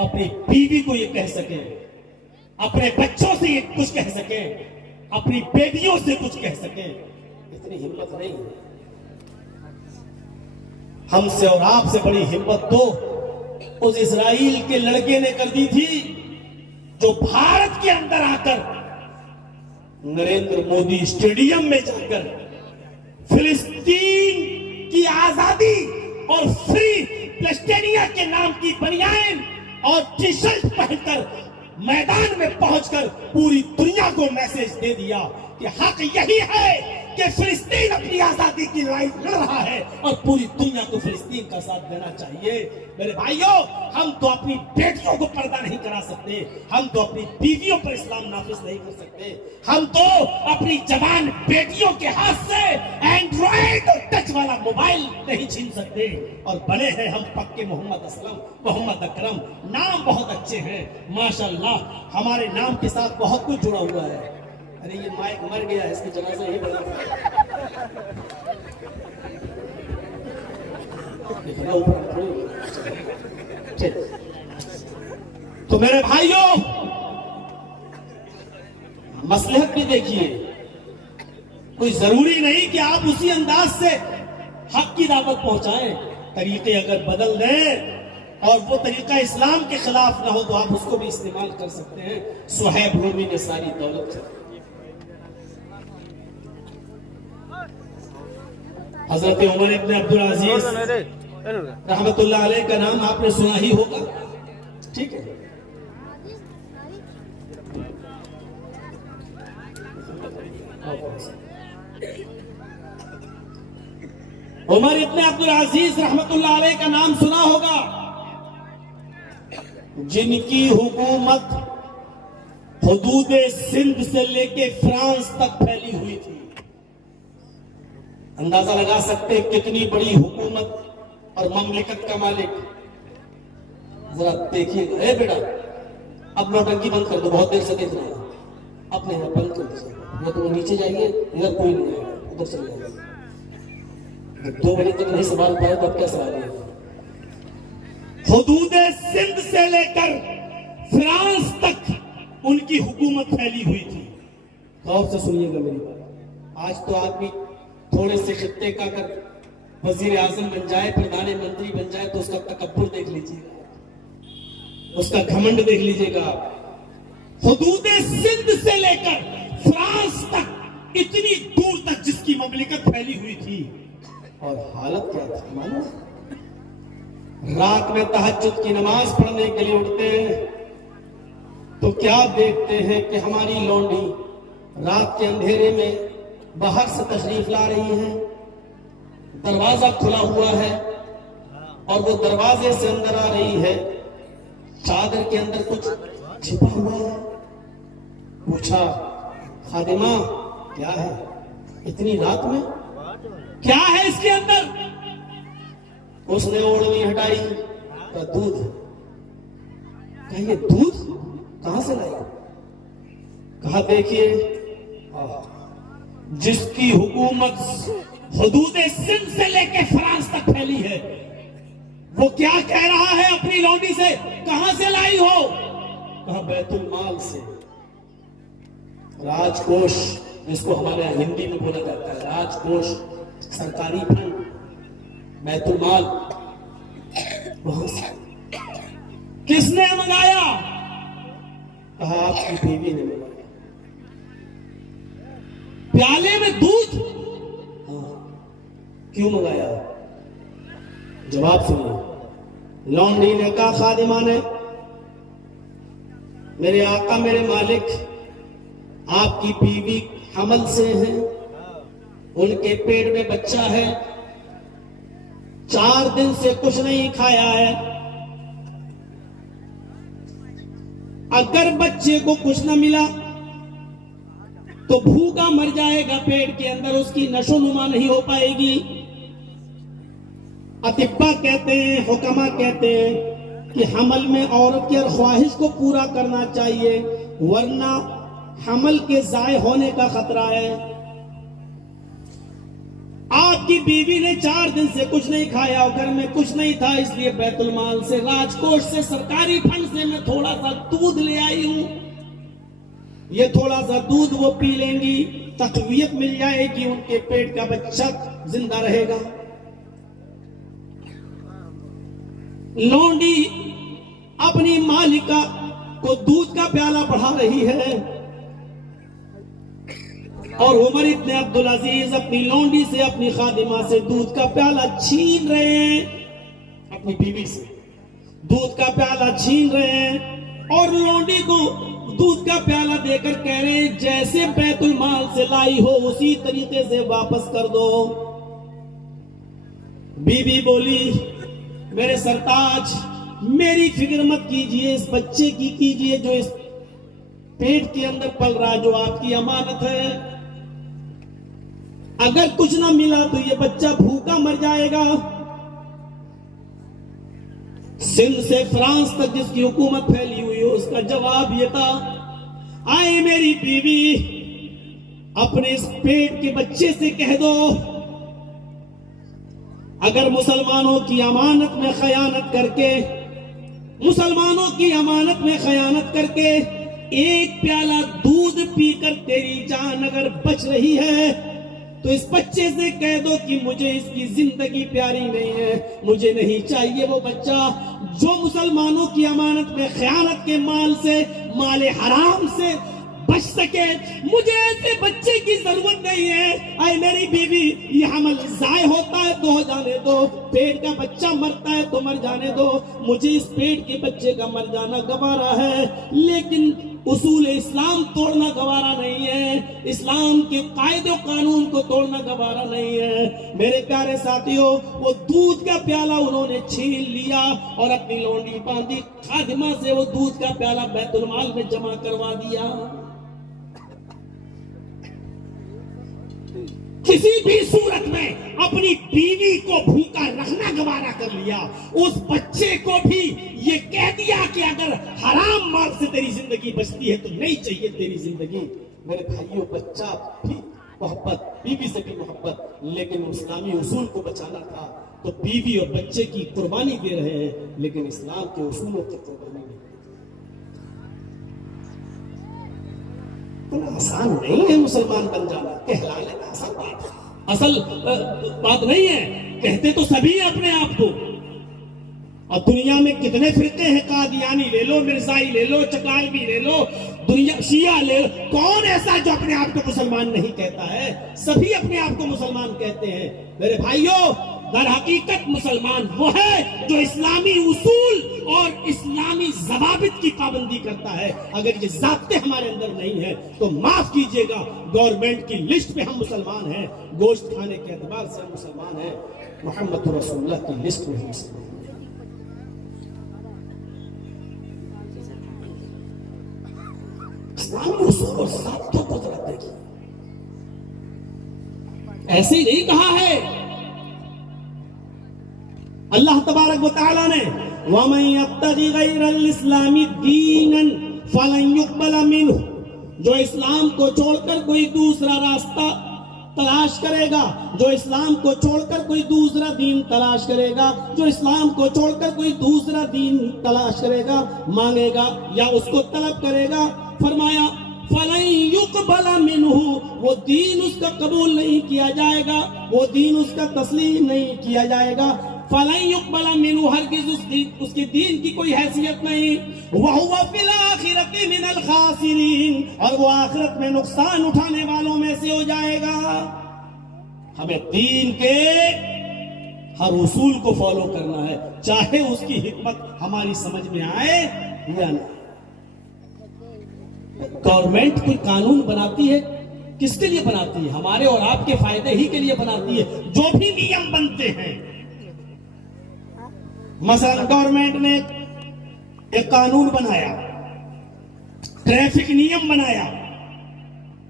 اپنی بیوی کو یہ کہہ سکیں، اپنے بچوں سے یہ کچھ کہہ سکیں، اپنی بیٹیوں سے کچھ کہہ سکیں؟ اتنی ہمت نہیں ہے ہم سے، اور آپ سے بڑی ہمت تو اس اسرائیل کے لڑکے نے کر دی تھی جو بھارت کے اندر آ کر نریندر مودی اسٹیڈیم میں جا کر فلسطین کی آزادی اور فری پلیسٹینیا کے نام کی بنیان اور ٹی شرٹ پہن کر میدان میں پہنچ کر پوری دنیا کو میسج دے دیا کہ حق یہی ہے کہ فلسطین اپنی آزادی کی لڑائی لڑ رہا ہے اور پوری دنیا کو فلسطین کا ساتھ دینا چاہیے۔ میرے بھائیوں، ہم تو اپنی بیٹیوں کو پردہ نہیں کرا سکتے، ہم تو اپنی بیویوں پر اسلام نافذ نہیں کر سکتے، ہم تو اپنی جوان بیٹیوں کے ہاتھ سے اینڈرائڈ اور ٹچ والا موبائل نہیں چھین سکتے، اور بنے ہیں ہم پکے محمد اسلم، محمد اکرم، نام بہت اچھے ہیں ماشاءاللہ، ہمارے نام کے ساتھ بہت کچھ جڑا ہوا ہے۔ ارے یہ مائک مر گیا ہے، اس کی جنازہ ہی بنا تو میرے بھائیوں، مصلحت بھی دیکھیے، کوئی ضروری نہیں کہ آپ اسی انداز سے حق کی دعوت پہنچائیں، طریقے اگر بدل دیں اور وہ طریقہ اسلام کے خلاف نہ ہو تو آپ اس کو بھی استعمال کر سکتے ہیں۔ صہیب رومی نے ساری دولت، حضرت عمر ابن عبدالعزیز رحمت اللہ علیہ کا نام آپ نے سنا ہی ہوگا، ٹھیک ہے؟ عمر ابن عبدالعزیز رحمت اللہ علیہ کا نام سنا ہوگا، جن کی حکومت حدود سندھ سے لے کے فرانس تک پھیلی ہوئی تھی۔ اندازہ لگا سکتے کتنی بڑی حکومت اور مملکت کا مالک۔ ذرا دیکھیے گا، اے بیٹا اب نوٹنکی بند کر دو، بہت دیر سے دیکھ رہے ہیں، اپنے یہاں بند کر دیجیے، یا تو وہ نیچے جائیے، ادھر کوئی نہیں آئے گا، ادھر چلے جائیے۔ 2 بجے تک نہیں سنبھال پائے تو اب کیا سوال ہے؟ حدود سندھ سے لے کر فرانس تک ان کی حکومت پھیلی ہوئی تھی۔ غور سے سنیے گا میری بات۔ آج تو آدمی تھوڑے سے خطے کا کر وزیر اعظم بن جائے، پردھان منتری بن جائے تو اس کا تکبر دیکھ لیجیے گا، اس کا گھمنڈ دیکھ لیجیے گا۔ حدود سندھ سے لے کر فرانس تک اتنی دور تک جس کی مملکت پھیلی ہوئی تھی، اور حالت کیا تھی معلوم؟ رات میں تہجد کی نماز پڑھنے کے لیے اٹھتے ہیں تو کیا دیکھتے ہیں کہ ہماری لونڈی رات کے اندھیرے میں باہر سے تشریف لا رہی ہیں، دروازہ کھلا ہوا ہے اور وہ دروازے سے اندر آ رہی ہے، چادر کے اندر کچھ چھپا ہوا ہے۔ پوچھا خادمہ کیا ہے اتنی رات میں، کیا ہے اس کے اندر؟ اس نے اوڑھنی ہٹائی، کہا دودھ۔ کہا یہ دودھ کہاں سے لائی؟ کہا دیکھیے جس کی حکومت حدود سندھ سے لے کے فرانس تک پھیلی ہے وہ کیا کہہ رہا ہے اپنی لونڈی سے، کہاں سے لائی ہو؟ کہا بیت المال سے۔ راج کوش جس کو ہمارے ہندی میں بولا جاتا ہے، راج کوش، سرکاری فنڈ، بیت المال، وہاں سے۔ کس نے منگایا؟ کہا آپ کی بیوی نے منگایا۔ پیالے میں دودھ؟ ہاں۔ کیوں منگایا؟ جواب سنیے۔ لونڈی نے کہا خادمہ نے، میرے آقا میرے مالک، آپ کی بیوی حمل سے ہیں، ان کے پیٹ میں بچہ ہے، 4 دن سے کچھ نہیں کھایا ہے، اگر بچے کو کچھ نہ ملا تو بھوکا مر جائے گا، پیٹ کے اندر اس کی نشو نما نہیں ہو پائے گی، اطباء کہتے ہیں، حکما کہتے ہیں کہ حمل میں عورت کی ہر خواہش کو پورا کرنا چاہیے، ورنہ حمل کے ضائع ہونے کا خطرہ ہے۔ آپ کی بیوی نے 4 دن سے کچھ نہیں کھایا اور گھر میں کچھ نہیں تھا، اس لیے بیت المال سے، راج کوش سے، سرکاری فنڈ سے میں تھوڑا سا دودھ لے آئی ہوں، یہ تھوڑا سا دودھ وہ پی لیں گی، تقویت مل جائے گی، ان کے پیٹ کا بچہ زندہ رہے گا۔ لونڈی اپنی مالکہ کو دودھ کا پیالہ بڑھا رہی ہے اور عمر ابن عبدالعزیز اپنی لونڈی سے، اپنی خادمہ سے دودھ کا پیالہ چھین رہے ہیں، اپنی بیوی سے دودھ کا پیالہ چھین رہے ہیں اور لونڈی کو دودھ کا پیالہ دے کر کہہ رہے ہیں جیسے بیت المال سے لائی ہو اسی طریقے سے واپس کر دو۔ بیوی بولی میرے سرتاج میری فکر مت کیجئے، اس بچے کی کیجئے جو اس پیٹ کے اندر پل رہا، جو آپ کی امانت ہے، اگر کچھ نہ ملا تو یہ بچہ بھوکا مر جائے گا۔ سندھ سے فرانس تک جس کی حکومت پھیلی ہوئی ہو، اس کا جواب یہ تھا آئے میری بیوی اپنے اس پیٹ کے بچے سے کہہ دو اگر مسلمانوں کی امانت میں خیانت کر کے، مسلمانوں کی امانت میں خیانت کر کے ایک پیالہ دودھ پی کر تیری جان اگر بچ رہی ہے تو اس بچے سے کہہ دو کہ مجھے اس کی زندگی پیاری نہیں ہے، مجھے نہیں چاہیے وہ بچہ جو مسلمانوں کی امانت میں خیانت کے مال سے، مال حرام سے بچ سکے، مجھے ایسے بچے کی ضرورت نہیں ہے۔ اے میری بیوی یہ حمل ضائع ہوتا ہے تو ہو جانے دو، پیٹ کا بچہ مرتا ہے تو مر جانے دو، مجھے اس پیٹ کے بچے کا مر جانا گوارا ہے، لیکن اصول اسلام توڑنا گوارا نہیں ہے، اسلام کے قاعدے و قانون کو توڑنا گوارا نہیں ہے۔ میرے پیارے ساتھیوں، وہ دودھ کا پیالہ انہوں نے چھین لیا اور اپنی لونڈی باندھی خادمہ سے وہ دودھ کا پیالہ بیت المال میں جمع کروا دیا۔ کسی بھی صورت میں اپنی بیوی کو بھوکا رکھنا گوارا کر لیا، اس بچے کو بھی یہ کہہ دیا کہ اگر حرام مال سے تیری زندگی بچتی ہے تو نہیں چاہیے تیری زندگی۔ میرے بھائیوں، بچہ بھی محبت، بیوی سے بھی محبت، لیکن اسلامی اصول کو بچانا تھا تو بیوی اور بچے کی قربانی دے رہے ہیں، لیکن اسلام کے اصولوں کی قربانی نہیں۔ آسان نہیں ہے مسلمان بن جانا، کہلا لینا آسان بات ہے، اصل بات نہیں ہے، کہتے تو سبھی اپنے آپ کو، اور دنیا میں کتنے فرقے ہیں، قادیانی لے لو، مرزائی لے لو، چکالوی لے لو، دنیا شیعہ لے لو، کون ایسا جو اپنے آپ کو مسلمان نہیں کہتا ہے؟ سبھی اپنے آپ کو مسلمان کہتے ہیں۔ میرے بھائیوں، در حقیقت مسلمان وہ ہے جو اسلامی اصول اور اسلامی ضوابط کی پابندی کرتا ہے۔ اگر یہ ضابطے ہمارے اندر نہیں ہیں تو معاف کیجئے گا، گورنمنٹ کی لسٹ پہ ہم مسلمان ہیں، گوشت کھانے کے اعتبار سے ہم مسلمان ہیں، محمد رسول اللہ کی لسٹ میں ہم مسلمان ہیں۔ اسلامی اصول اور ضابطوں کو ذرا دیکھیے، ایسے ہی نہیں کہا ہے اللہ تبارک و تعالیٰ نے وَمَن يَبْتَغِ غَيْرَ الْإِسْلَامِ دِينًا فَلَن يُقْبَلَ مِنْهُ، جو اسلام کو چھوڑ کر کوئی دوسرا راستہ تلاش کرے گا، جو اسلام کو چھوڑ کر کوئی دوسرا دین تلاش کرے گا، جو اسلام کو چھوڑ کر کوئی دوسرا دین تلاش کرے گا، مانگے گا یا اس کو طلب کرے گا، فرمایا فَلَن يُقْبَلَ مِنْهُ، وہ دین اس کا قبول نہیں کیا جائے گا، وہ دین اس کا تسلیم نہیں کیا جائے گا۔ فَلَن يُقْبَلَ مِنْهُ، ہرگز اس کی دین کی کوئی حیثیت نہیں۔ وَهُوَ فِي الْآخِرَةِ مِنَ الْخَاسِرِينَ، اور وہ آخرت میں نقصان اٹھانے والوں میں سے ہو جائے گا۔ ہمیں دین کے ہر اصول کو فالو کرنا ہے، چاہے اس کی حکمت ہماری سمجھ میں آئے یا نہ۔ گورنمنٹ کوئی قانون بناتی ہے، کس کے لیے بناتی ہے؟ ہمارے اور آپ کے فائدے ہی کے لیے بناتی ہے۔ جو بھی نیم بنتے ہیں، مثلا گورنمنٹ نے ایک قانون بنایا، ٹریفک نیم بنایا،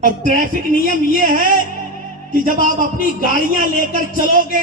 اور ٹریفک نیم یہ ہے کہ جب آپ اپنی گاڑیاں لے کر چلو گے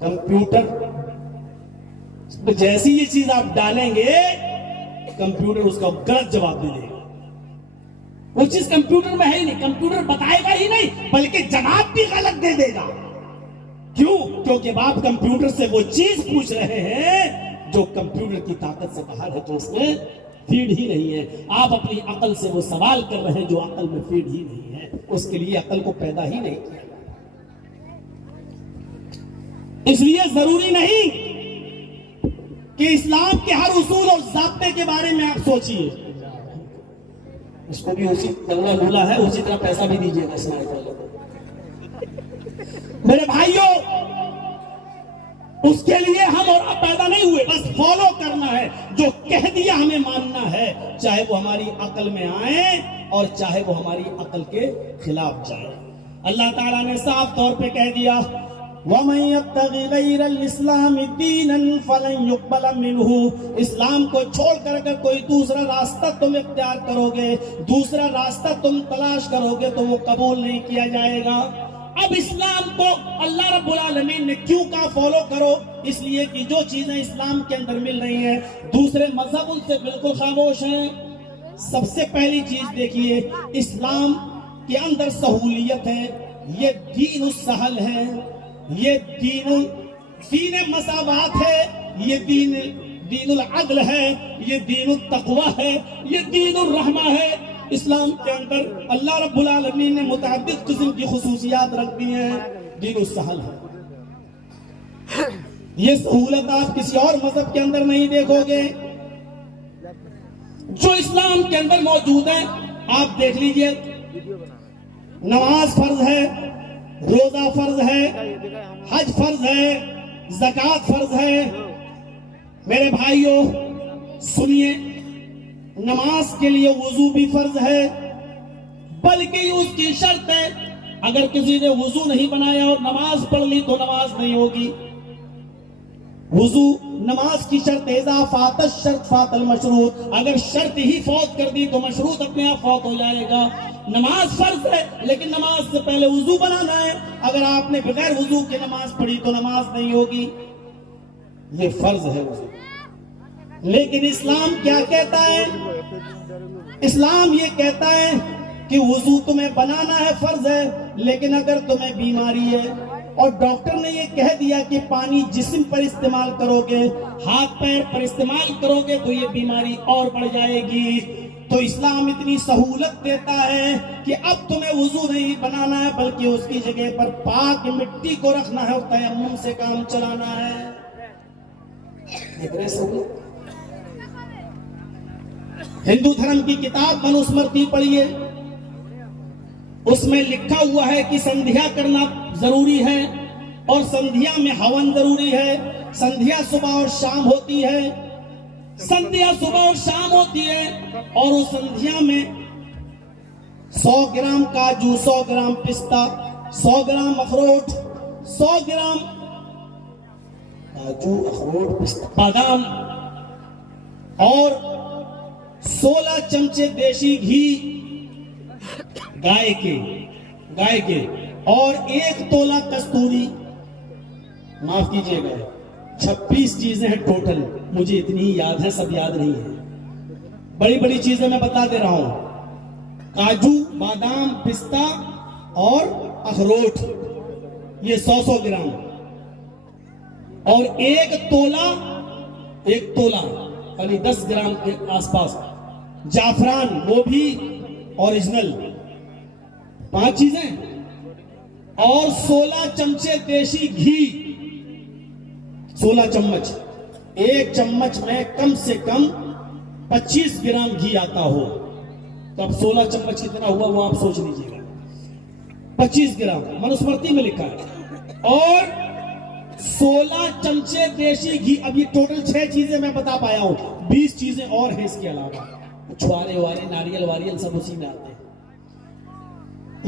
کمپیوٹر جیسی یہ چیز آپ ڈالیں گے کمپیوٹر اس کا غلط جواب دے دے گا. وہ چیز کمپیوٹر میں ہے ہی نہیں, کمپیوٹر بتائے گا ہی نہیں بلکہ جواب بھی غلط دے دے گا. کیوں؟ کیونکہ آپ کمپیوٹر سے وہ چیز پوچھ رہے ہیں جو کمپیوٹر کی طاقت سے باہر ہے, تو اس میں فیڈ ہی نہیں ہے. آپ اپنی عقل سے وہ سوال کر رہے ہیں جو عقل میں فیڈ ہی نہیں ہے, اس کے لیے عقل کو پیدا ہی نہیں کیا. اس لیے ضروری نہیں کہ اسلام کے ہر اصول اور ضابطے کے بارے میں آپ سوچیے, اس کو بھی اسی طرح بولا ہے, اسی طرح پیسہ بھی دیجیے گا سماج والوں کو. میرے بھائیوں, اس کے لیے ہم اور اب پیدا نہیں ہوئے, بس فالو کرنا ہے. جو کہہ دیا ہمیں ماننا ہے, چاہے وہ ہماری عقل میں آئے اور چاہے وہ ہماری عقل کے خلاف جائے. اللہ تعالیٰ نے صاف طور پہ کہہ دیا وَمَن يَبْتَغِ غَيْرَ الْإِسْلَامِ دِينًا فَلَن يُقْبَلَ مِنْهُ. اسلام کو چھوڑ کر اگر کوئی دوسرا راستہ تم اختیار کرو گے, دوسرا راستہ تم تلاش کرو گے تو وہ قبول نہیں کیا جائے گا. اب اسلام کو اللہ رب العالمین نے کیوں کہا فالو کرو؟ اس لیے کہ جو چیزیں اسلام کے اندر مل رہی ہیں دوسرے مذہب ان سے بالکل خاموش ہیں. سب سے پہلی چیز دیکھیے, اسلام کے اندر سہولیت ہے, یہ دین السہل ہے, یہ دین مساوات ہے, یہ دین العدل ہے, یہ دین التقوی ہے, یہ دین الرحمہ ہے. اسلام کے اندر اللہ رب العالمین نے متعدد قسم کی خصوصیات رکھ دی ہیں. دین السہل ہے, یہ سہولت آپ کسی اور مذہب کے اندر نہیں دیکھو گے. جو اسلام کے اندر موجود ہے آپ دیکھ لیجئے, نماز فرض ہے, روزہ فرض ہے, حج فرض ہے, زکوٰۃ فرض ہے. میرے بھائیوں سنیے, نماز کے لیے وضو بھی فرض ہے, بلکہ اس کی شرط ہے اگر کسی نے وضو نہیں بنایا اور نماز پڑھ لی تو نماز نہیں ہوگی. وضو نماز کی شرط ہے, اذا فات الشرط فات المشروط. اگر شرط ہی فوت کر دی تو مشروط اپنے آپ فوت ہو جائے گا. نماز فرض ہے لیکن نماز سے پہلے وضو بنانا ہے. اگر آپ نے بغیر وضو کے نماز پڑھی تو نماز نہیں ہوگی. یہ فرض ہے وضو. لیکن اسلام کیا کہتا ہے؟ اسلام یہ کہتا ہے کہ وضو تمہیں بنانا ہے, فرض ہے, لیکن اگر تمہیں بیماری ہے اور ڈاکٹر نے یہ کہہ دیا کہ پانی جسم پر استعمال کرو گے, ہاتھ پیر پر استعمال کرو گے تو یہ بیماری اور بڑھ جائے گی, تو اسلام اتنی سہولت دیتا ہے کہ اب تمہیں وضو نہیں بنانا ہے بلکہ اس کی جگہ پر پاک مٹی کو رکھنا ہے اور تیمم سے کام چلانا ہے. ہندو دھرم کی کتاب منوسمرتی پڑھیے, اس میں لکھا ہوا ہے کہ سندھیا کرنا ضروری ہے اور سندھیا میں ہون ضروری ہے. سندھیا صبح اور شام ہوتی ہے, سندھیا صبح اور شام ہوتی ہے, اور اس سندھیا میں 100 گرام کاجو, 100 گرام پستہ, 100 گرام اخروٹ, 100 گرام کاجو اخروٹ پستہ بادام اور 16 چمچے دیسی گھی گائے کے اور 1 تولہ کستوری, معاف کیجئے گا 26 چیزیں ہیں ٹوٹل, مجھے اتنی ہی یاد ہے, سب یاد نہیں ہے. بڑی بڑی چیزیں میں بتا دے رہا ہوں, کاجو, بادام, پستہ اور اخروٹ, یہ 100 گرام, اور 1 تولہ یعنی 10 گرام کے آس پاس جعفران, وہ بھی اوریجنل, 5 چیزیں, اور 16 چمچے دیسی گھی, 16 چمچ. 1 چمچ میں کم سے کم 25 گرام گھی آتا ہو, تو اب 16 چمچ کتنا ہوا وہ آپ سوچ لیجئے گا. 25 گرام منوسمرتی میں لکھا ہے, اور 16 چمچے دیسی گھی. اب یہ ٹوٹل 6 چیزیں میں بتا پایا ہوں, 20 چیزیں اور ہیں اس کے علاوہ, چھوارے وارے, ناریل واریل سب اسی میں آتے ہیں.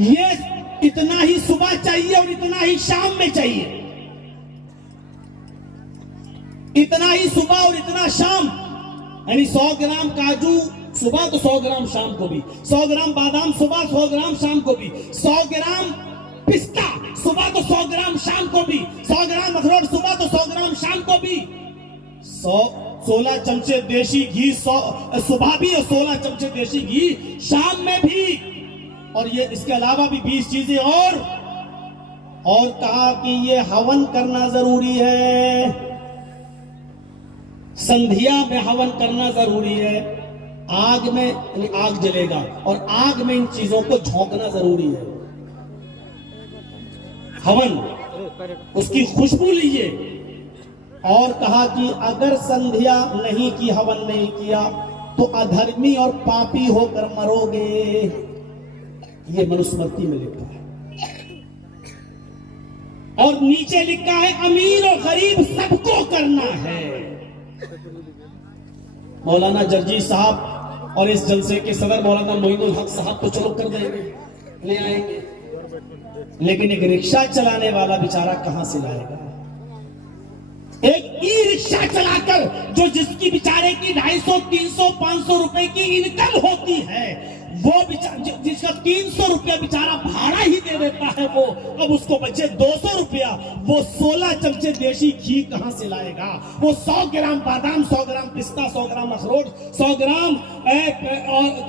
یہ اتنا ہی صبح چاہیے اور اتنا ہی شام میں چاہیے, اتنا ہی صبح اور اتنا شام. یعنی 100 گرام کاجو صبح تو 100 گرام شام کو بھی, 100 گرام بادام صبح, 100 گرام شام کو بھی, 100 گرام پستہ صبح تو 100 گرام شام کو بھی, 100 گرام اخروٹ صبح, 16 چمچے دیسی گھی صبح بھی اور 16 چمچے دیسی گھی شام میں بھی، اور یہ اس کے علاوہ بھی 20 چیزیں اور کہا کہ یہ ہون کرنا ضروری ہے، سندھیا میں ہون کرنا ضروری ہے، آگ میں آگ جلے گا اور آگ میں ان چیزوں کو جھونکنا ضروری ہے، ہون اس کی خوشبو لیجئے، اور کہا کہ اگر سندھیا نہیں کی، ہون نہیں کیا تو ادھرمی اور پاپی ہو کر مرو گے، یہ منوسمرتی میں لکھا ہے، اور نیچے لکھا ہے امیر اور غریب سب کو کرنا ہے۔ مولانا جرجی صاحب اور اس جلسے کے صدر مولانا معین الحق صاحب تو چلو کر دیں گے، لے آئیں گے، لیکن ایک رکشہ چلانے والا بیچارہ کہاں سے لائے گا؟ ایک ای رکشہ چلا کر جو جس کی بیچارے کی 250 300 500 روپے کی انکم ہوتی ہے، وہ جس کا 300 روپیہ بیچارہ بھاڑا ہی دے دیتا ہے، وہ اب اس کو بچے 200 روپیہ، وہ 16 چمچے دیسی گھی کہاں سے لائے گا؟ وہ 100 گرام بادام، 100 گرام پستہ، 100 گرام اخروٹ، 100 گرام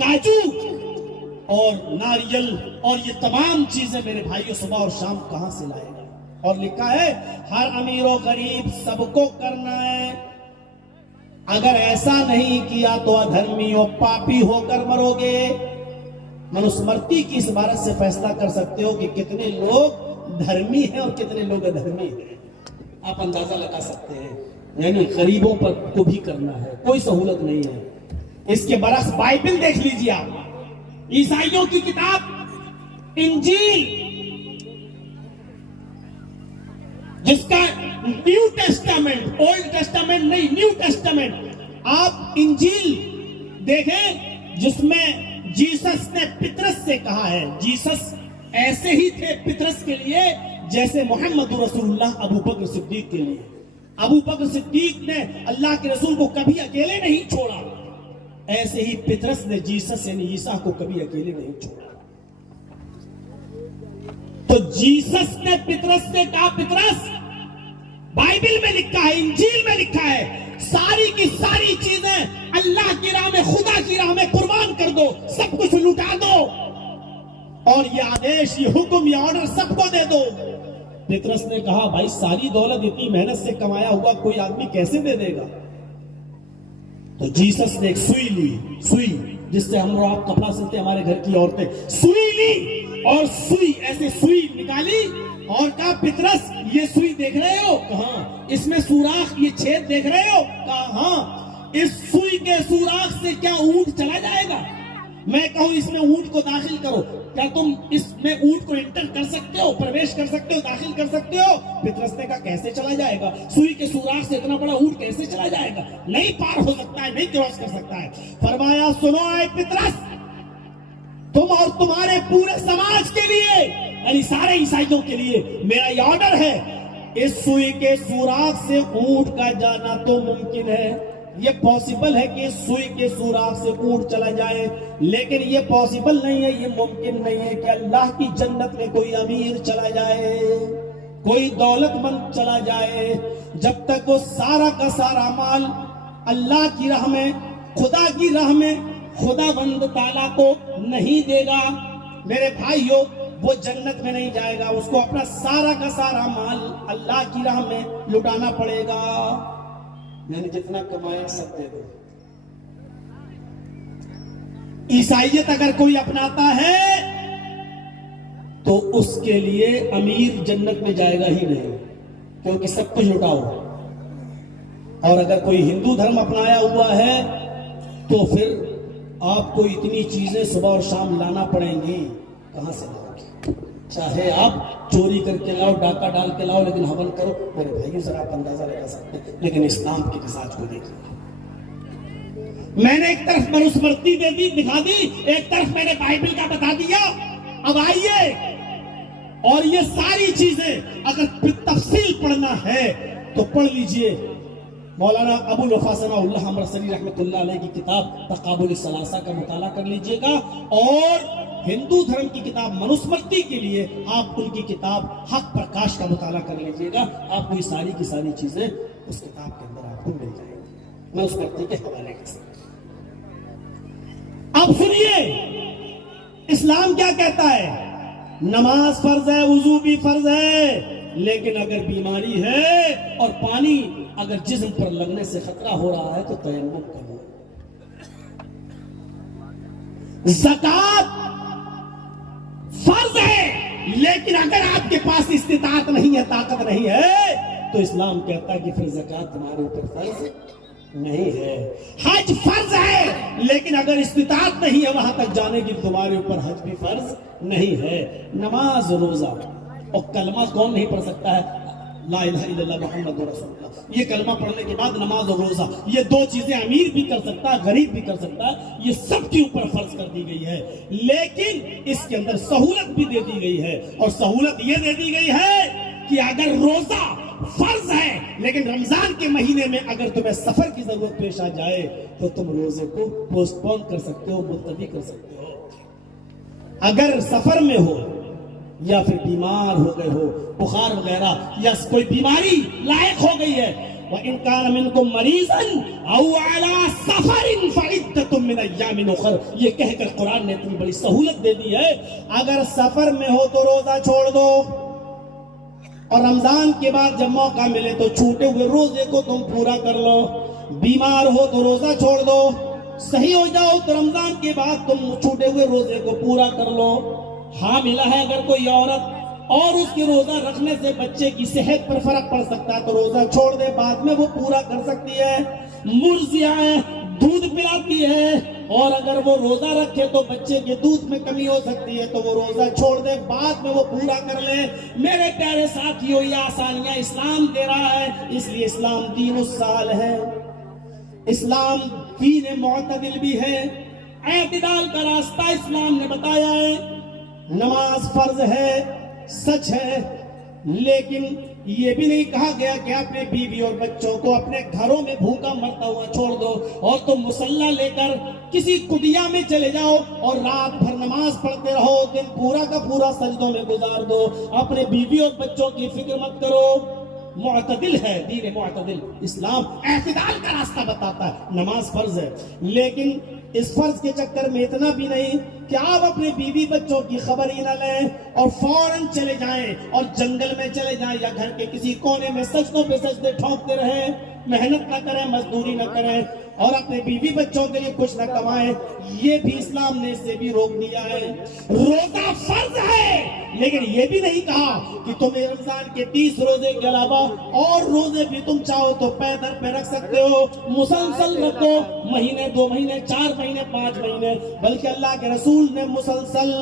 کاجو اور ناریل اور یہ تمام چیزیں میرے بھائیوں صبح اور شام کہاں سے لائے گا؟ اور لکھا ہے ہر امیر و غریب سب کو کرنا ہے، اگر ایسا نہیں کیا تو ادھرمی و پاپی ہو کر مرو گے۔ منوسمرتی کی اس عبارت سے فیصلہ کر سکتے ہو کہ کتنے لوگ دھرمی ہیں اور کتنے لوگ ادھرمی ہیں، آپ اندازہ لگا سکتے ہیں، یعنی غریبوں پر کو بھی کرنا ہے، کوئی سہولت نہیں ہے۔ اس کے برعکس بائبل دیکھ لیجیے آپ، عیسائیوں کی کتاب انجیل، جس کا نیو ٹیسٹامنٹ، اولڈ ٹیسٹامنٹ نہیں، نیو ٹیسٹامنٹ، آپ انجیل دیکھیں جس میں جیسس نے پطرس سے کہا ہے، جیسس ایسے ہی تھے پطرس کے لیے جیسے محمد رسول اللہ ابو بکر صدیق کے لیے۔ ابو بکر صدیق نے اللہ کے رسول کو کبھی اکیلے نہیں چھوڑا، ایسے ہی پطرس نے جیسس یعنی عیسیٰ کو کبھی اکیلے نہیں چھوڑا۔ تو جیسس نے پطرس سے کہا، پطرس بائبل میں لکھا ہے، انجیل میں لکھا ہے، ساری کی ساری چیزیں اللہ کی راہ میں، خدا کی راہ میں قربان کر دو، سب کچھ لٹا دو، اور یہ آدیش، یہ حکم، یہ آرڈر سب کو دے دو۔ پطرس نے کہا بھائی ساری دولت اتنی محنت سے کمایا ہوا کوئی آدمی کیسے دے دے گا؟ تو جیسس نے ایک سوئی لی، سوئی جس سے ہم آپ کپڑا سلتے ہمارے گھر کی عورتیں، سوئی لی اور سوئی ایسے سوئی نکالی اور کہا پطرس یہ سوئی دیکھ رہے ہو؟ کہاں؟ اس میں سوراخ، یہ چھید دیکھ رہے ہو؟ کہا ہاں۔ اس سوئی کے سوراخ سے کیا اونٹ چلا جائے گا؟ میں کہوں اس میں اونٹ کو داخل کرو، کیا تم اس میں اونٹ کو انٹر کر سکتے ہو، پرویش کر سکتے ہو، داخل کر سکتے ہو؟ پطرس نے کہا کیسے چلا جائے گا؟ سوئی کے سوراخ سے اتنا بڑا اونٹ کیسے چلا جائے گا؟ نہیں پار ہو سکتا ہے، نہیں کراس کر سکتا ہے۔ فرمایا سنو اے پطرس، تم اور تمہارے پورے سماج کے لیے، یعنی سارے عیسائیوں کے لیے میرا یہ آرڈر ہے، اس سوئی کے سوراخ سے اونٹ کا جانا تو ممکن ہے، یہ پاسبل ہے کہ سوئی کے سوراخ سے اونٹ چلا جائے، لیکن یہ پاسبل نہیں ہے، یہ ممکن نہیں ہے کہ اللہ کی جنت میں کوئی امیر چلا جائے، کوئی دولت مند چلا جائے، جب تک وہ سارا کا سارا مال اللہ کی راہ میں، خدا کی راہ میں خدا بند تعالیٰ کو نہیں دے گا، میرے بھائیوں وہ جنت میں نہیں جائے گا، اس کو اپنا سارا کا سارا مال اللہ کی راہ میں لٹانا پڑے گا، یعنی جتنا کمایا سب دے دو۔ عیسائیت اگر کوئی اپناتا ہے تو اس کے لیے امیر جنت میں جائے گا ہی نہیں، کیونکہ سب کچھ لٹاؤ، اور اگر کوئی ہندو دھرم اپنایا ہوا ہے تو پھر آپ کو اتنی چیزیں صبح اور شام لانا پڑیں گی، کہاں سے لاؤ گے؟ چاہے آپ چوری کر کے لاؤ، ڈاکہ ڈال کے لاؤ، لیکن ہون کرو۔ میرے بھائیوں ذرا آپ اندازہ لگا سکتے ہیں، لیکن اسلام کے مزاج کو دیکھیے۔ میں نے ایک طرف منوسمرتی دے دی، دکھا دی، ایک طرف میں نے بائبل کا بتا دیا، اب آئیے اور یہ ساری چیزیں اگر تفصیل پڑھنا ہے تو پڑھ لیجئے مولانا ابو الوفا ثناء اللہ مرسلی رحمۃ اللہ علیہ کی کتاب تقابل الثلاثہ کا مطالعہ کر لیجئے گا، اور ہندو دھرم کی کتاب منوسمرتی کے لیے آپ ان کی کتاب حق پرکاش کا مطالعہ کر لیجئے گا، آپ کو یہ ساری کی ساری چیزیں اس کتاب کے اندر آپ کو مل جائیں گی۔ میں اس پرچے کے حوالے کر سکتا ہوں۔ اب سنیے اسلام کیا کہتا ہے، نماز فرض ہے، وضو بھی فرض ہے، لیکن اگر بیماری ہے اور پانی اگر جسم پر لگنے سے خطرہ ہو رہا ہے تو تیمم کرو۔ زکات فرض ہے، لیکن اگر آپ کے پاس استطاعت نہیں ہے، طاقت نہیں ہے، تو اسلام کہتا ہے کہ پھر زکات تمہارے اوپر فرض نہیں ہے۔ حج فرض ہے، لیکن اگر استطاعت نہیں ہے وہاں تک جانے کی، تمہارے اوپر حج بھی فرض نہیں ہے۔ نماز، روزہ اور کلمہ کون نہیں پڑھ سکتا ہے؟ لا الہ الا اللہ محمد رسول اللہ، یہ کلمہ پڑھنے کے بعد نماز اور روزہ، یہ دو چیزیں امیر بھی کر سکتا ہے، غریب بھی کر سکتا ہے، یہ سب کے اوپر فرض کر دی گئی ہے، لیکن اس کے اندر سہولت بھی دے دی گئی ہے، اور سہولت یہ دے دی گئی ہے کہ اگر روزہ فرض ہے لیکن رمضان کے مہینے میں اگر تمہیں سفر کی ضرورت پیش آ جائے تو تم روزے کو پوسٹ پون کر سکتے ہو، ملتوی کر سکتے ہو۔ اگر سفر میں ہو یا پھر بیمار ہو گئے ہو، بخار وغیرہ یا کوئی بیماری لاحق ہو گئی ہے، وَإِن كَانَ مِنْكُمْ مَرِيضًا أَوْ عَلَىٰ سَفَرٍ فَعِدَّةٌ مِّنْ أَيَّامٍ أُخَرَ، یہ کہہ کر قرآن نے اتنی بڑی سہولت دے دی ہے، اگر سفر میں ہو تو روزہ چھوڑ دو، اور رمضان کے بعد جب موقع ملے تو چھوٹے ہوئے روزے کو تم پورا کر لو۔ بیمار ہو تو روزہ چھوڑ دو، صحیح ہو جاؤ تو رمضان کے بعد تم چھوٹے ہوئے روزے کو پورا کر لو۔ حاملہ ہے اگر کوئی عورت اور اس کے روزہ رکھنے سے بچے کی صحت پر فرق پڑ سکتا ہے تو روزہ چھوڑ دے، بعد میں وہ پورا کر سکتی ہے۔ مرضیہ ہے، دودھ پلاتی ہے، اور اگر وہ روزہ رکھے تو بچے کے دودھ میں کمی ہو سکتی ہے تو وہ روزہ چھوڑ دے، بعد میں وہ پورا کر لے۔ میرے پیارے ساتھیوں، یہ آسانیاں اسلام دے رہا ہے، اس لیے اسلام دین السال ہے، اسلام دین معتدل بھی ہے، اعتدال کا راستہ اسلام نے بتایا ہے۔ نماز فرض ہے، سچ ہے، لیکن یہ بھی نہیں کہا گیا کہ اپنے بیوی اور بچوں کو اپنے گھروں میں بھوکا مرتا ہوا چھوڑ دو اور تم مصلی لے کر کسی کٹیا میں چلے جاؤ اور رات بھر نماز پڑھتے رہو، دن پورا کا پورا سجدوں میں گزار دو، اپنے بیوی اور بچوں کی فکر مت کرو۔ معتدل ہے دین معتدل، اسلام اعتدال کا راستہ بتاتا ہے۔ نماز فرض ہے، لیکن اس فرض کے چکر میں اتنا بھی نہیں کہ آپ اپنے بیوی بچوں کی خبر ہی نہ لیں اور فوراً چلے جائیں اور جنگل میں چلے جائیں یا گھر کے کسی کونے میں سجدوں پہ سجدے ٹھونکتے رہیں، محنت نہ کریں، مزدوری نہ کریں اور اپنے بیوی بچوں کے لیے کچھ نہ کمائیں۔ یہ بھی اسلام نے اسے بھی روک دیا ہے۔ روزہ فرض ہے، لیکن یہ بھی نہیں کہا کہ تم رمضان کے 30 روزے کے علاوہ اور روزے بھی تم چاہو تو پیدر پہ رکھ سکتے ہو، مسلسل رکھو، مہینے، 2 مہینے، 4 مہینے، 5 مہینے، بلکہ اللہ کے رسول نے مسلسل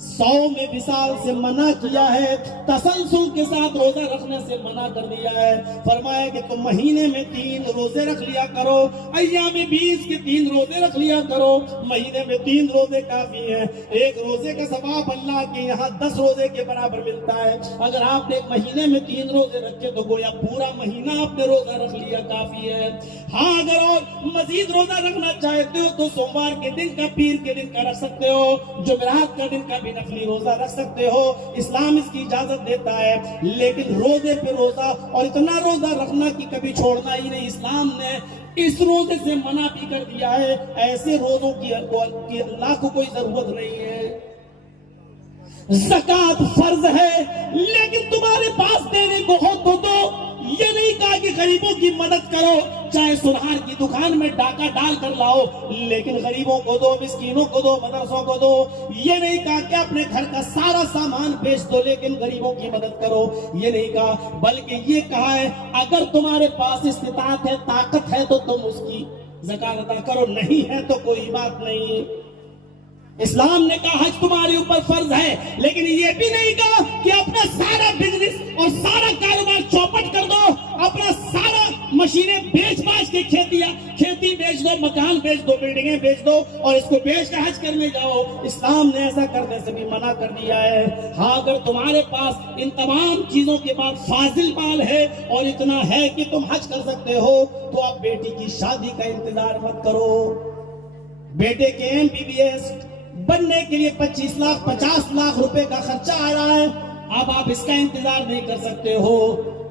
100 میں وصال سے منع کیا ہے، تسلسل کے ساتھ روزہ رکھنے سے منع کر دیا ہے۔ فرمایا کہ تم مہینے میں 3 روزے رکھ لیا کرو، ایام 20 کے 3 روزے رکھ لیا کرو، مہینے میں 3 روزے کافی ہیں۔ ایک روزے کا ثواب اللہ کے یہاں 10 روزے کے برابر ملتا ہے۔ اگر آپ نے ایک مہینے میں 3 روزے رکھے تو گویا پورا مہینہ آپ نے روزہ رکھ لیا کافی ہے۔ ہاں اگر اور مزید روزہ رکھنا چاہتے ہو تو سوموار کے دن کا، پیر کے دن کا رکھ سکتے ہو، جمعرات کا دن کا بھی نفلی روزہ رکھ سکتے ہو، اسلام اس کی اجازت دیتا ہے۔ لیکن روزے پہ روزہ اور اتنا روزہ رکھنا کہ کبھی چھوڑنا ہی نہیں، اسلام نے اس روزے سے منع بھی کر دیا ہے۔ ایسے روزوں کی اللہ کو کوئی ضرورت نہیں ہے۔ زکات فرض ہے، لیکن تمہارے پاس دینے کو ہو تو دو، یہ نہیں کہا کہ غریبوں کی مدد کرو، چاہے سنہار کی دکان میں ڈاکہ ڈال کر لاؤ، لیکن غریبوں کو دو، مسکینوں کو دو، مدرسوں کو دو۔ یہ نہیں کہا کہ اپنے گھر کا سارا سامان بیچ دو لیکن غریبوں کی مدد کرو، یہ نہیں کہا، بلکہ یہ کہا ہے اگر تمہارے پاس استطاعت ہے، طاقت ہے تو تم اس کی زکات ادا کرو، نہیں ہے تو کوئی بات نہیں۔ اسلام نے کہا حج تمہارے اوپر فرض ہے، لیکن یہ بھی نہیں کہا کہ اپنا سارا بزنس اور سارا کاروبار چوپٹ کر دو، اپنا سارا مشینیں بیچ باچ کے کھیتی بیچ دو، مکان بیچ دو، بلڈنگیں بیچ دو اور اس کو بیچ کر حج کرنے جاؤ۔ اسلام نے ایسا کرنے سے بھی منع کر دیا ہے۔ ہاں اگر تمہارے پاس ان تمام چیزوں کے بعد فاضل مال ہے اور اتنا ہے کہ تم حج کر سکتے ہو تو اب بیٹی کی شادی کا انتظار مت کرو۔ بیٹے کے MBBS بننے کے لیے 25 لاکھ 50 لاکھ روپے کا خرچہ آ رہا ہے، اب آپ اس کا انتظار نہیں کر سکتے ہو،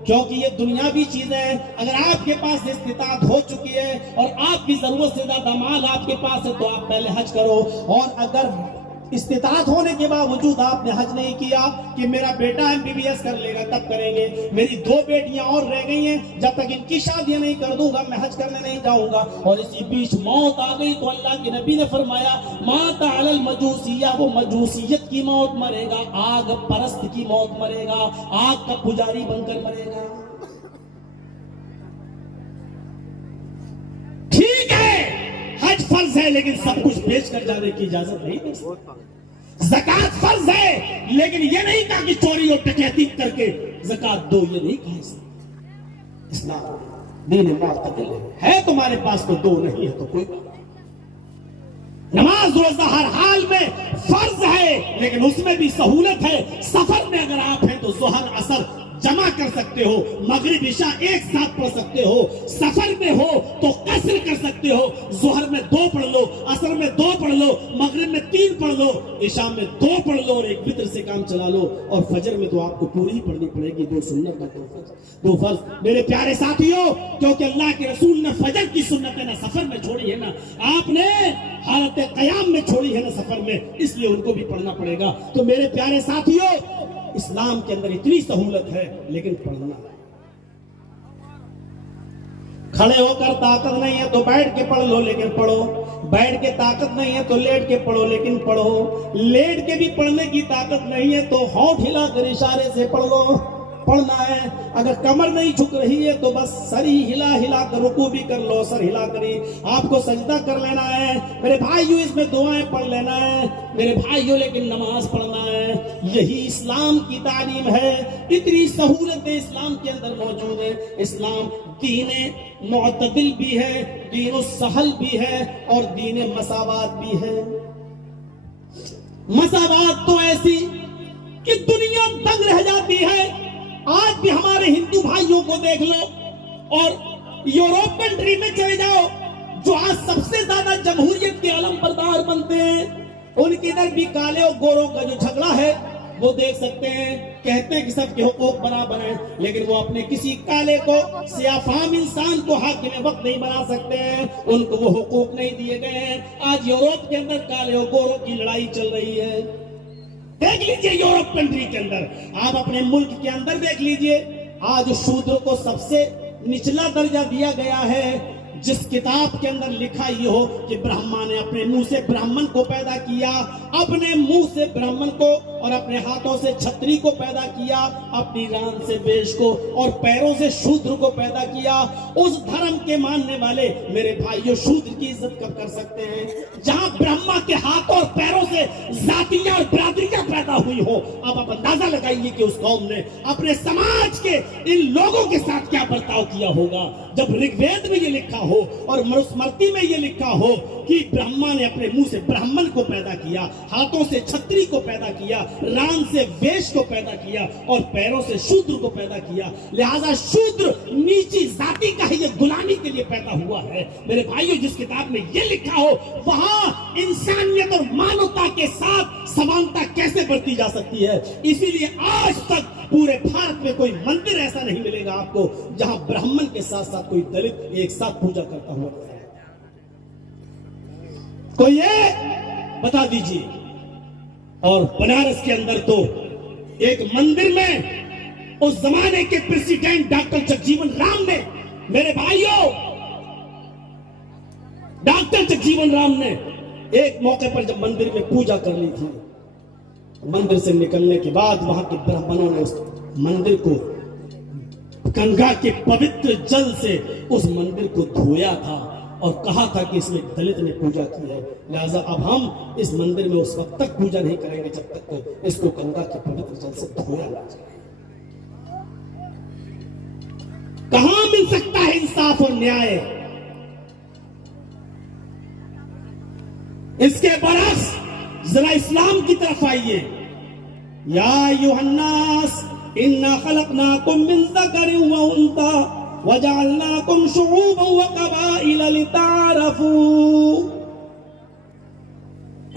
کیونکہ یہ دنیاوی چیزیں ہیں. اگر آپ کے پاس استطاعت ہو چکی ہے اور آپ کی ضرورت سے زیادہ مال آپ کے پاس ہے تو آپ پہلے حج کرو. اور اگر استطاعت ہونے کے باوجود آپ نے حج نہیں کیا کہ میرا بیٹا MBBS کر لے گا تب کریں گے, میری 2 بیٹیاں اور رہ گئی ہیں, جب تک ان کی شادیاں نہیں کر دوں گا میں حج کرنے نہیں جاؤں گا. اور اسی بیچ موت آ گئی تو اللہ کے نبی نے فرمایا مات علی المجوسیہ, وہ مجوسیت کی موت مرے گا, آگ پرست کی موت مرے گا, آگ کا پجاری بن کر مرے گا. ٹھیک ہے حج فرض ہے لیکن سب کچھ بیچ کر جانے کی اجازت نہیں دے سکتا. زکات فرض ہے لیکن یہ نہیں کہا کہ چوری اور ڈکیتی کر کے زکات دو, یہ نہیں کہا. اسلام دین معتدل ہے. تمہارے پاس تو دو نہیں ہے تو کوئی بات. نماز روزہ ہر حال میں فرض ہے لیکن اس میں بھی سہولت ہے. سفر میں اگر آپ ہیں تو ظہر عصر جمع کر سکتے ہو, مغرب عشاء ایک ساتھ پڑھ سکتے ہو. سفر میں ہو تو قصر کر سکتے ہو, ظہر میں 2 پڑھ لو, عصر میں 2 پڑھ لو, مغرب میں 3 پڑھ لو, عشاء میں 2 پڑھ لو اور ایک وتر سے کام چلا لو. اور فجر میں تو آپ کو پوری ہی پڑھنی پڑے گی, 2 سنت میں 2 فرض. میرے پیارے ساتھیوں, کیونکہ اللہ کے رسول نے فجر کی سنت نہ سفر میں چھوڑی ہے نا آپ نے حالت قیام میں چھوڑی ہے نا سفر میں, اس لیے ان کو بھی پڑھنا پڑے گا. تو میرے پیارے ساتھیوں, اسلام کے اندر اتنی سہولت ہے لیکن پڑھنا ہے. کھڑے ہو کر طاقت نہیں ہے تو بیٹھ کے پڑھ لو لیکن پڑھو, بیٹھ کے طاقت نہیں ہے تو لیٹ کے پڑھو لیکن پڑھو, لیٹ کے بھی پڑھنے کی طاقت نہیں ہے تو ہونٹ ہلا کر اشارے سے پڑھ لو. پڑھنا ہے. اگر کمر نہیں جھک رہی ہے تو بس سر ہی ہلا ہلا کر رکوع بھی کر لو, سر ہلا کر ہی آپ کو سجدہ کر لینا ہے. میرے بھائیوں اس میں دعائیں پڑھ لینا ہے میرے بھائیوں, لیکن نماز پڑھنا ہے. یہی اسلام کی تعلیم ہے. اتنی سہولتیں اسلام کے اندر موجود ہیں. اسلام دین معتدل بھی ہے, دین السہل بھی ہے اور دین مساوات بھی ہے. مساوات تو ایسی کہ دنیا دنگ رہ جاتی ہے. آج بھی ہمارے ہندو بھائیوں کو دیکھ لو اور یورپ کنٹری میں چلے جاؤ جو آج سب سے زیادہ جمہوریت کے علم بردار بنتے ہیں, ان کی ادھر بھی کالے اور گوروں کا جو جھگڑا ہے وہ دیکھ سکتے ہیں. کہتے ہیں کہ سب کے حقوق برابر ہیں لیکن وہ اپنے کسی کالے کو, سیاہ فام انسان کو حاکم وقت نہیں بنا سکتے ہیں, ان کو وہ حقوق نہیں دیے گئے ہیں. آج یورپ کے اندر کالے اور گوروں کی لڑائی چل رہی ہے. دیکھ لیجئے یورپ کنٹری کے اندر, آپ اپنے ملک کے اندر دیکھ لیجئے. آج شودر کو سب سے نچلا درجہ دیا گیا ہے. جس کتاب کے اندر لکھا یہ ہو کہ برہما نے اپنے منہ سے برہمن کو پیدا کیا, اپنے منہ سے برہمن کو اور اپنے ہاتھوں سے چھتری کو پیدا کیا, اپنی ران سے بیش کو اور پیروں سے شودر کو پیدا کیا. اس دھرم کے ماننے والے میرے بھائیوں شودر کی عزت کب کر سکتے ہیں جہاں برہما کے ہاتھوں اور پیروں سے ذاتیاں اور برادریاں پیدا ہوئی ہو. اب آپ اندازہ لگائیے کہ اس قوم نے اپنے سماج کے ان لوگوں کے ساتھ کیا برتاؤ کیا ہوگا جب رگ وید میں یہ لکھا ہو اور مرسمرتی میں یہ لکھا ہو کہ برہما نے اپنے منہ سے برہمن کو پیدا کیا, ہاتھوں سے چھتری کو پیدا کیا, ران سے ویش کو پیدا کیا اور پیروں سے شودر کو پیدا کیا. لہذا شودر نیچی ذاتی کا ہی یہ غلامی کے لیے پیدا ہوا ہے. میرے بھائیوں, جس کتاب میں یہ لکھا ہو وہاں انسانیت اور مانوتا کے ساتھ سمانتا کیسے برتی جا سکتی ہے. اسی لیے آج تک پورے بھارت میں کوئی مندر ایسا نہیں ملے گا آپ کو جہاں برہمن کے ساتھ ساتھ کوئی دلت ایک ساتھ پوجا کرتا ہوا ہے. کوئی یہ بتا دیجیے. اور بنارس کے اندر تو ایک مندر میں اس زمانے کے پریزیڈنٹ ڈاکٹر جگجیون رام نے, میرے بھائیوں, ڈاکٹر جگجیون رام نے ایک موقع پر جب مندر میں پوجا کر لی تھی, مندر سے نکلنے کے بعد وہاں کے برہمنوں نے اس مندر کو گنگا کے پوتر جل سے اس مندر کو دھویا تھا اور کہا تھا کہ اس میں دلت نے پوجا کی ہے. لہذا اب ہم اس مندر میں اس وقت تک پوجا نہیں کریں گے جب تک اس کو گنگا کے پوتر جل سے دھویا نہ جائے. کہاں مل سکتا ہے انصاف اور نیائے؟ اس کے برعکس ذرا اسلام کی طرف آئیے. یا ایھا الناس انا خلقناکم من ذکر و انثی وجعلناکم شعوبا وقبائل لتعارفوا.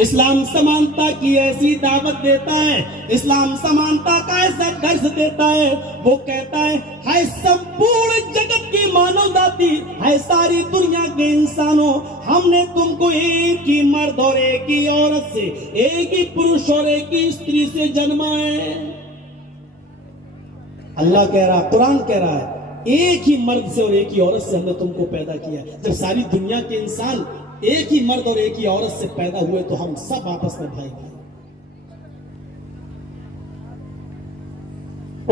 اسلام سمانتا کی ایسی دعوت دیتا ہے، اسلام سمانتا کا ایسا درس دیتا ہے، وہ کہتا ہے سمپورن جگت کی مانو ذاتی، ہے ساری دنیا کے انسانوں، ہم نے تم کو ایک ہی مرد اور ایک ہی عورت سے، ایک ہی پروش اور ایک ہی استری سے جنما ہے۔ اللہ کہہ رہا، قرآن کہہ رہا ہے ایک ہی مرد سے اور ایک ہی عورت سے ہم نے تم کو پیدا کیا۔ جب ساری دنیا کے انسان ایک ہی مرد اور ایک ہی عورت سے پیدا ہوئے تو ہم سب آپس میں بھائی بھائی۔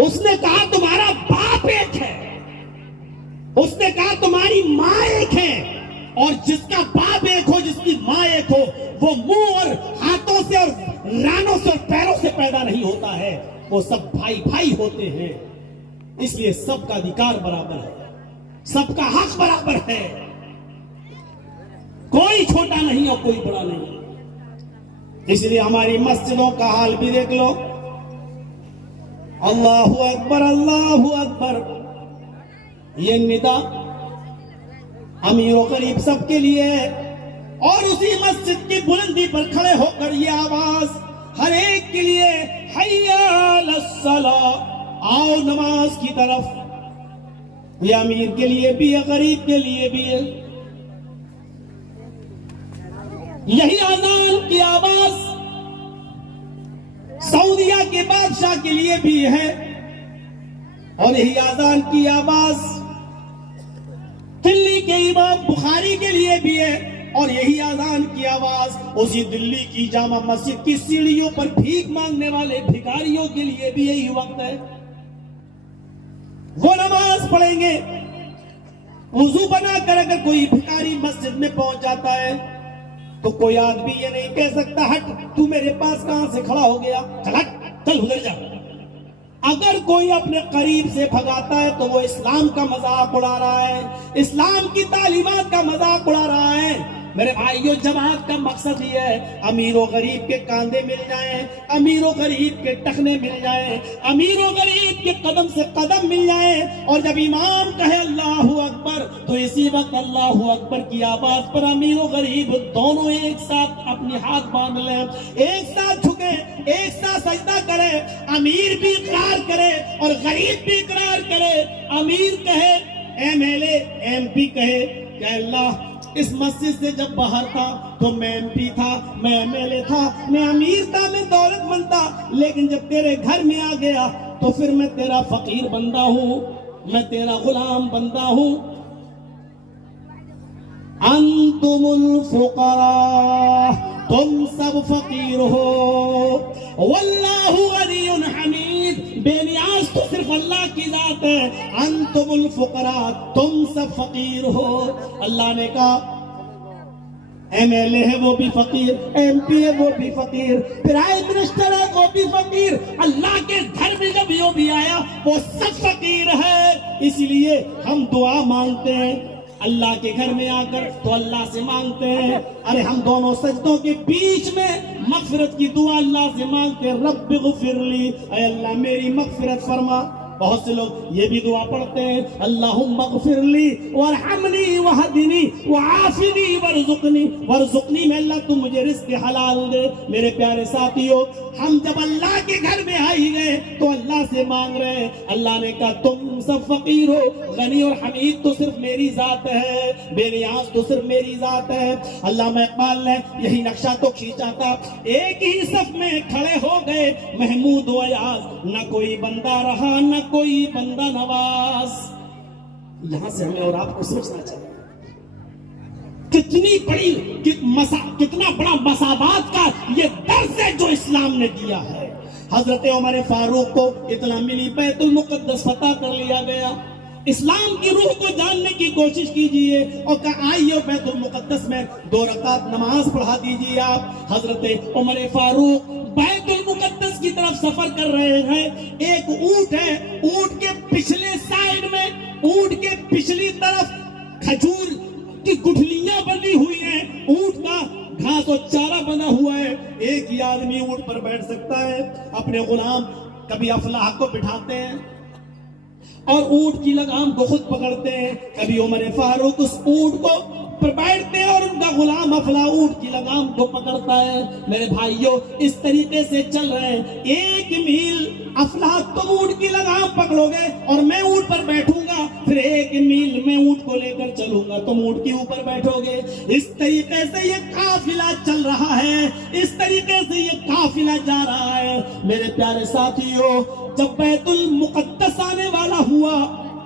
اس نے کہا تمہارا باپ ایک ہے، اس نے کہا تمہاری ماں ایک ہے، اور جس کا باپ ایک ہو، جس کی ماں ایک ہو، وہ منہ اور ہاتھوں سے اور رانوں سے اور پیروں سے پیدا نہیں ہوتا ہے، وہ سب بھائی بھائی ہوتے ہیں۔ اس لیے سب کا ادھیکار برابر ہے، سب کا حق برابر ہے، کوئی چھوٹا نہیں اور کوئی بڑا نہیں۔ اس لیے ہماری مسجدوں کا حال بھی دیکھ لو، اللہ اکبر اللہ اکبر، یہ ندا امیر و غریب سب کے لیے ہے، اور اسی مسجد کی بلندی پر کھڑے ہو کر یہ آواز ہر ایک کے لیے، حی علی الصلاۃ، آؤ نماز کی طرف۔ یہ امیر کے لیے بھی ہے، غریب کے لیے بھی ہے۔ یہی اذان کی آواز سعودیہ کے بادشاہ کے لیے بھی ہے، اور یہی اذان کی آواز دلی کے امام بخاری کے لیے بھی ہے، اور یہی اذان کی آواز اسی دلی کی جامع مسجد کی سیڑھیوں پر بھیک مانگنے والے بھکاریوں کے لیے بھی یہی وقت ہے۔ وہ نماز پڑھیں گے، وضو بنا کر اگر کوئی بھکاری مسجد میں پہنچ جاتا ہے تو کوئی آدمی یہ نہیں کہہ سکتا ہٹ تو میرے پاس کہاں سے کھڑا ہو گیا، چل ہٹ، چل ادھر جا۔ اگر کوئی اپنے قریب سے بھگاتا ہے تو وہ اسلام کا مذاق اڑا رہا ہے، اسلام کی تعلیمات کا مذاق اڑا رہا ہے۔ میرے بھائیو، جماعت کا مقصد یہ ہے امیر و غریب کے کاندھے مل جائیں، امیر و غریب کے ٹخنے مل جائیں، امیر و غریب کے قدم سے قدم مل جائیں، اور جب امام کہے اللہ اکبر تو اسی وقت اللہ اکبر کی آواز پر امیر و غریب دونوں ایک ساتھ اپنی ہاتھ باندھ لیں، ایک ساتھ جھکے، ایک ساتھ سجدہ کرے، امیر بھی اقرار کرے اور غریب بھی اقرار کرے۔ امیر کہے M L A, M P کہے کہ اللہ اس مسجد سے جب باہر تھا تو میں ایم پی تھا، میں ایم ایل اے تھا، میں امیر تھا، میں دولت مند تھا، لیکن جب تیرے گھر میں آ گیا تو پھر میں تیرا فقیر بندہ ہوں، میں تیرا غلام بندہ ہوں۔ انتم الفقراء، تم سب فقیر ہو، واللہ غنی حمید، بے نیاز تو صرف اللہ کی ذات ہے۔ انتم الفقراء، تم سب فقیر ہو۔ اللہ نے کہا ایم ایل اے ہے وہ بھی فقیر، ایم پی ہے وہ بھی فقیر، پرائم منسٹر ہے وہ بھی فقیر، اللہ کے گھر میں جب یہ بھی آیا وہ سب فقیر ہے۔ اس لیے ہم دعا مانگتے ہیں اللہ کے گھر میں آ کر تو اللہ سے مانگتے ہیں، ارے ہم دونوں سجدوں کے بیچ میں مغفرت کی دعا اللہ سے مانگتے ہیں، رب اغفر لی، اے اللہ میری مغفرت فرما۔ بہت سے لوگ یہ بھی دعا پڑھتے ہیں، اللہم اغفر لی وارحمنی وہدنی وعافنی وارزقنی میں اللہ تم مجھے رزق حلال دے۔ میرے پیارے ساتھیو، ہم جب اللہ کے گھر میں آئی گئے تو اللہ سے مانگ رہے ہیں۔ اللہ نے کہا تم سب فقیر ہو، غنی اور حمید تو صرف میری ذات ہے، بے نیاز تو صرف میری ذات ہے۔ علامہ اقبال نے یہی نقشہ تو کھینچا تھا، ایک ہی صف میں کھڑے ہو گئے محمود و ایاز، نہ کوئی بندہ رہا نہ کوئی بندہ نواز۔ یہاں سے ہمیں اور آپ کو سوچنا چاہیے کتنی بڑی کتنا بڑا مساوات کا یہ درس ہے جو اسلام نے دیا ہے۔ حضرت عمر فاروق کو اتنا ملی، بیت المقدس فتح کر لیا گیا، اسلام کی روح کو جاننے کی کوشش کیجئے اور کہا آئیے بیت المقدس میں 2 رکعت نماز پڑھا دیجئے آپ۔ حضرت عمر فاروق بیت المقدس کی طرف سفر کر رہے ہیں، ایک اونٹ ہے، اونٹ کے پچھلے سائیڈ میں، اونٹ کے پچھلی طرف کھجور کی گٹھلیاں بنی ہوئی ہیں، اونٹ کا گھاس اور چارہ بنا ہوا ہے، ایک ہی آدمی اونٹ پر بیٹھ سکتا ہے۔ اپنے غلام کبھی افلاح کو بٹھاتے ہیں اور اونٹ کی لگام کو خود پکڑتے ہیں، کبھی عمر فاروق اس اونٹ کو پر بیٹھتے اور ان کا غلام افلا اونٹ کی لگام کو پکڑتا ہے. میرے بھائیوں اس طریقے سے چل رہے ہیں. 1 میل افلا تم اونٹ کی لگام پکڑو گے اور میں اونٹ پر بیٹھوں گا, پھر 1 میل میں اونٹ کو لے کر چلوں گا, تم اونٹ کے اوپر بیٹھو گے. اس طریقے سے یہ قافلہ چل رہا ہے, اس طریقے سے یہ قافلہ جا رہا ہے. میرے پیارے ساتھیوں, جب بیت المقدس آنے والا ہوا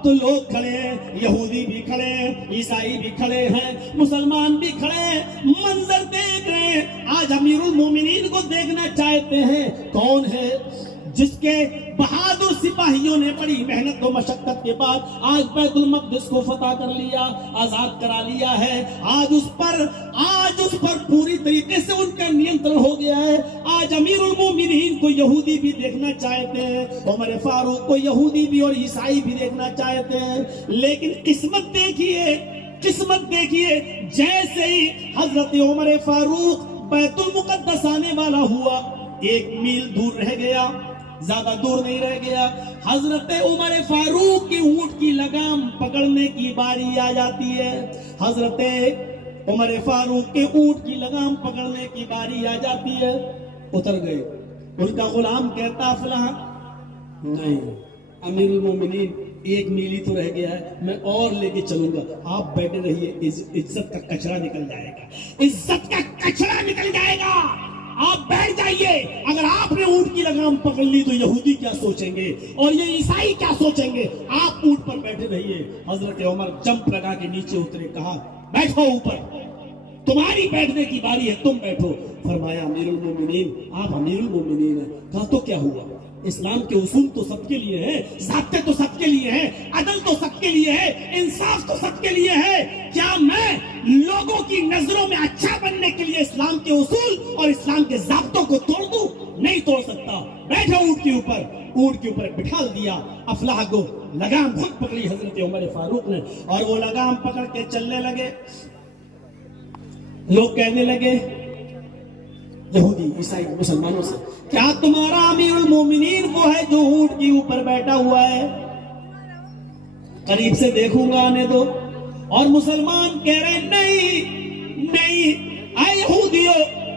تو لوگ کھڑے ہیں, یہودی بھی کھڑے ہیں, عیسائی بھی کھڑے ہیں, مسلمان بھی کھڑے ہیں, منظر دیکھ رہے ہیں. آج امیر المومنین کو دیکھنا چاہتے ہیں. کون ہے جس کے بہادر سپاہیوں نے بڑی محنت و مشقت کے بعد آج بیت المقدس کو فتح کر لیا, آزاد کرا لیا ہے. آج اس پر پوری طریقے سے ان کا نینترن ہو گیا ہے. آج امیر المومنین کو یہودی بھی دیکھنا چاہتے ہیں, عمر فاروق کو یہودی بھی اور عیسائی بھی دیکھنا چاہتے ہیں. لیکن قسمت دیکھیے, جیسے ہی حضرت عمر فاروق بیت المقدس آنے والا ہوا, 1 میل دور رہ گیا, زیادہ دور نہیں رہ گیا. حضرت عمر فاروق کی اونٹ کی لگام پکڑنے کی باری آ جاتی ہے. حضرت عمر فاروق کے اونٹ کی لگام پکڑنے کی باری آ جاتی ہے. اتر گئے. ان کا غلام کہتا فلاں نہیں امیر المومنین 1 میل ہی تو رہ گیا ہے, میں اور لے کے چلوں گا, آپ بیٹھے رہیے, عزت کا کچرا نکل جائے گا, عزت کا کچرا نکل جائے گا, آپ بیٹھ جائیے. اگر آپ نے اونٹ کی لگام پکڑ لی تو یہودی کیا سوچیں گے اور یہ عیسائی کیا سوچیں گے, آپ اونٹ پر بیٹھے رہیے. حضرت عمر جمپ لگا کے نیچے اترے, کہا بیٹھو اوپر, تمہاری بیٹھنے کی باری ہے, تم بیٹھو. فرمایا امیر المومنین, آپ امیر المومنین ہیں. کہا تو کیا ہوا, اسلام کے اصول تو سب کے لیے ہیں, ضابطے تو سب کے لیے ہیں, عدل تو سب کے لیے ہے, انصاف تو سب کے لیے ہے. کیا میں لوگوں کی نظروں میں اچھا بننے کے لیے اسلام کے اصول اور اسلام کے ضابطوں کو توڑ دوں؟ نہیں توڑ سکتا. بیٹھو اونٹ کے اوپر بٹھا دیا. افلاح کو لگام خود پکڑی حضرت عمر فاروق نے, اور وہ لگام پکڑ کے چلنے لگے. لوگ کہنے لگے یہودی عیسائی مسلمانوں سے, کیا تمہارا امیر المومنین وہ ہے جو اونٹ کے اوپر بیٹھا ہوا ہے؟ قریب سے دیکھوں گا, آنے دو. اور مسلمان کہہ رہے نہیں, اے یہودیو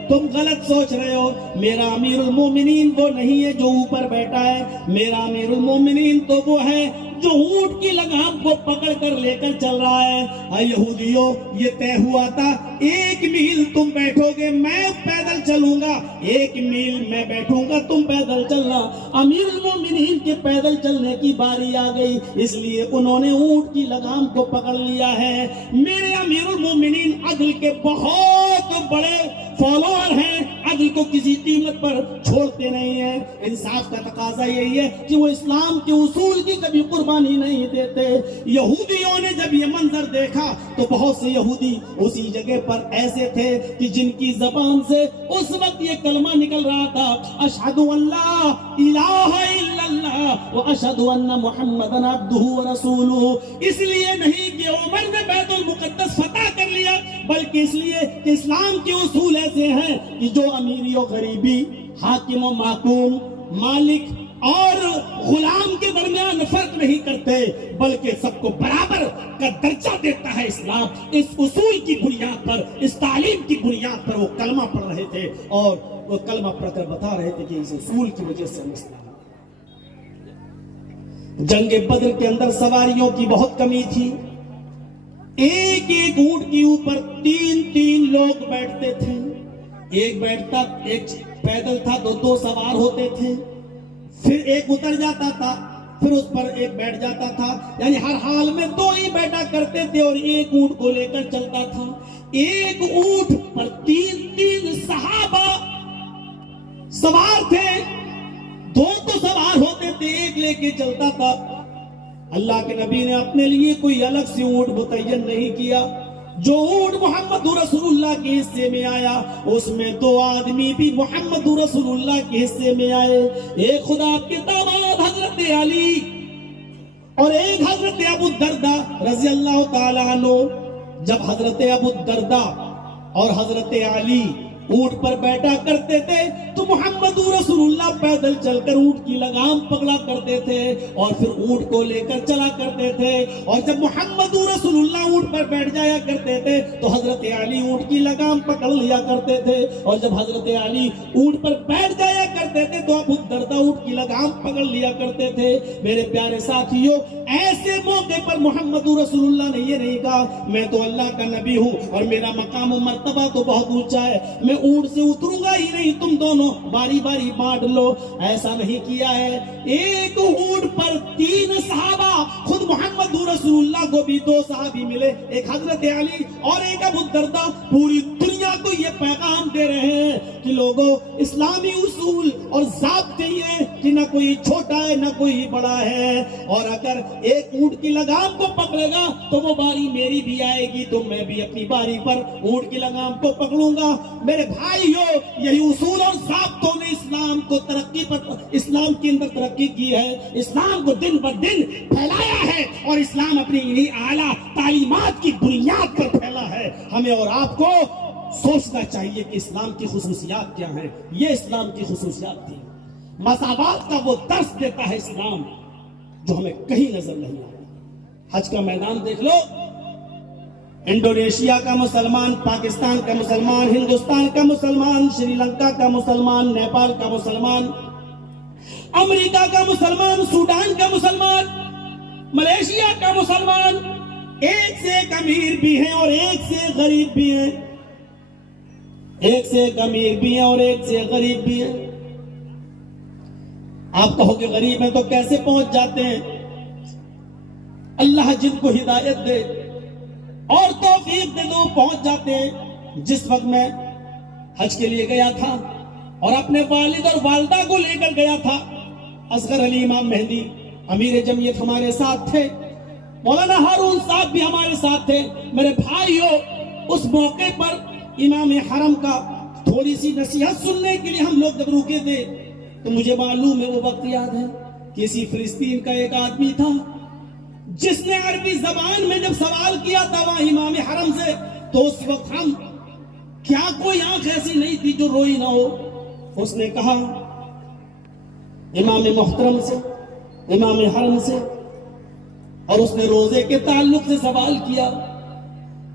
تم غلط سوچ رہے ہو, میرا امیر المومنین وہ نہیں ہے جو اوپر بیٹھا ہے, میرا امیر المومنین تو وہ ہے جو اونٹ کی لگام کو پکڑ کر لے کر چل رہا ہے. اے یہودیو, یہ طے ہوا تھا 1 میل تم بیٹھو گے, میں پیدل چلوں گا, 1 میل میں بیٹھوں گا, تم پیدل چلنا. امیر المومنین کے پیدل چلنے کی باری آ گئی, اس لیے انہوں نے اونٹ کی لگام کو پکڑ لیا ہے. میرے امیر المومنین عدل کے بہت بڑے فالوور ہیں, عدل کو کسی قیمت پر چھوڑتے نہیں ہیں. انصاف کا تقاضا یہی ہے کہ وہ اسلام کے اصول کی کبھی قربانی نہیں دیتے. یہودیوں نے جب یہ منظر دیکھا تو بہت سے یہودی اسی جگہ پر ایسے تھے کہ جن کی زبان سے اس وقت یہ کلمہ نکل رہا تھا, اشہد ان لا الہ الا اللہ و اشہد ان محمدن عبدہ و رسولہ. اس لیے نہیں کہ عمر نے بیت المقدس فتح کر لیا, بلکہ اس لیے کہ اسلام کے اصول ایسے ہیں کہ جو امیری و غریبی, حاکم و محکوم, مالک اور غلام کے درمیان فرق نہیں کرتے, بلکہ سب کو برابر کا درجہ دیتا ہے اسلام. اس اصول کی بنیاد پر, اس تعلیم کی بنیاد پر وہ کلمہ پڑھ رہے تھے, اور وہ کلمہ پڑھ کر بتا رہے تھے کہ اس اصول کی وجہ سے اسلام. جنگ بدر کے اندر سواریوں کی بہت کمی تھی. ایک اونٹ کے اوپر 3 لوگ بیٹھتے تھے. ایک بیٹھتا, ایک پیدل تھا, 2 سوار ہوتے تھے. پھر ایک اتر جاتا تھا, پھر اس پر ایک بیٹھ جاتا تھا. یعنی ہر حال میں 2 ہی بیٹھا کرتے تھے, اور ایک اونٹ کو لے کر چلتا تھا. ایک اونٹ پر 3 صحابہ سوار تھے. 2 تو سوار ہوتے تھے, ایک لے کے چلتا تھا. اللہ کے نبی نے اپنے لیے کوئی الگ سے اونٹ متعین نہیں کیا. جو اونٹ محمد رسول اللہ کے حصے میں آیا, اس میں 2 آدمی بھی محمد رسول اللہ کے حصے میں آئے. ایک خدا کے داماد حضرت علی اور ایک حضرت ابو الدرداء رضی اللہ تعالیٰ عنہ. جب حضرت ابو الدرداء اور حضرت علی اونٹ پر بیٹھا کرتے تھے تو محمد رسول اللہ پیدل چل کر اونٹ کی لگام پکڑا کرتے تھے اور پھر اونٹ کو لے کر چلا کرتے تھے. اور جب محمد رسول اللہ اونٹ پر بیٹھ جایا کرتے تھے تو حضرت علی اونٹ کی لگام پکڑ لیا کرتے تھے, اور جب حضرت علی اونٹ پر بیٹھ جایا کرتے تھے تو ابو الدرداء اونٹ کی لگام پکڑ لیا کرتے تھے. میرے پیارے ساتھیوں, ایسے موقع پر محمد رسول اللہ نے یہ نہیں کہا میں تو اللہ کا نبی ہوں اور میرا مقام و مرتبہ تو بہت اونچا ہے, میں اونٹ سے اتروں گا ہی نہیں, تم دونوں باری باری بانٹ لو. ایسا نہیں کیا ہے. ایک اونٹ پر 3 صحابہ, خود محمد رسول اللہ کو بھی 2 صحابی ملے, ایک حضرت علی اور ایک ابو الدرداء, پوری دنیا کو یہ پیغام دے رہے ہیں کہ لوگوں اسلامی اصول اور ضابطے یہ کہ نہ کوئی چھوٹا ہے نہ کوئی بڑا ہے, اور اگر ایک اونٹ کی لگام کو پکڑے گا تو وہ باری میری بھی آئے گی, تو میں بھی اپنی باری پر اونٹ کی لگام کو پکڑوں گا. میرے بھائیو, یہی اصول اور ضابطوں نے اسلام کو ترقی پر, اسلام کے اندر ترقی کی ہے, اسلام کو دن بہ دن پھیلایا ہے, اور اسلام اپنی انہی اعلیٰ تعلیمات کی بنیاد پر پھیلا ہے. ہمیں اور آپ کو سوچنا چاہیے کہ اسلام کی خصوصیات کیا ہیں. یہ اسلام کی خصوصیات تھی. مساوات کا وہ درس دیتا ہے اسلام جو ہمیں کہیں نظر نہیں آتا. حج کا میدان دیکھ لو, انڈونیشیا کا مسلمان, پاکستان کا مسلمان, ہندوستان کا مسلمان, سری لنکا کا مسلمان, نیپال کا مسلمان, امریکہ کا مسلمان, سوڈان کا مسلمان, ملیشیا کا مسلمان, ایک سے ایک امیر بھی ہیں اور ایک سے غریب بھی ہیں, ایک سے ایک امیر بھی ہیں اور ایک سے غریب بھی ہیں. آپ کہو کہ غریب ہیں تو کیسے پہنچ جاتے ہیں؟ اللہ جن کو ہدایت دے اور توفیق دے دو پہنچ جاتے ہیں. جس وقت میں حج کے لیے گیا تھا اور اپنے والد اور والدہ کو لے کر گیا تھا, اصغر علی امام مہدی امیر جمعیت ہمارے ساتھ تھے, مولانا ہارون صاحب بھی ہمارے ساتھ تھے. میرے بھائیوں, اس موقع پر امام حرم کا تھوڑی سی نصیحت سننے کے لیے ہم لوگ جب رکے تھے تو مجھے معلوم ہے, وہ وقت یاد ہے, کسی فلسطین کا ایک آدمی تھا جس نے عربی زبان میں جب سوال کیا تھا وہاں امام حرم سے, تو اس وقت ہم کیا کوئی آنکھ ایسی نہیں تھی جو روئی نہ ہو. اس نے کہا امام محترم سے, امام حرم سے, اور اس نے روزے کے تعلق سے سوال کیا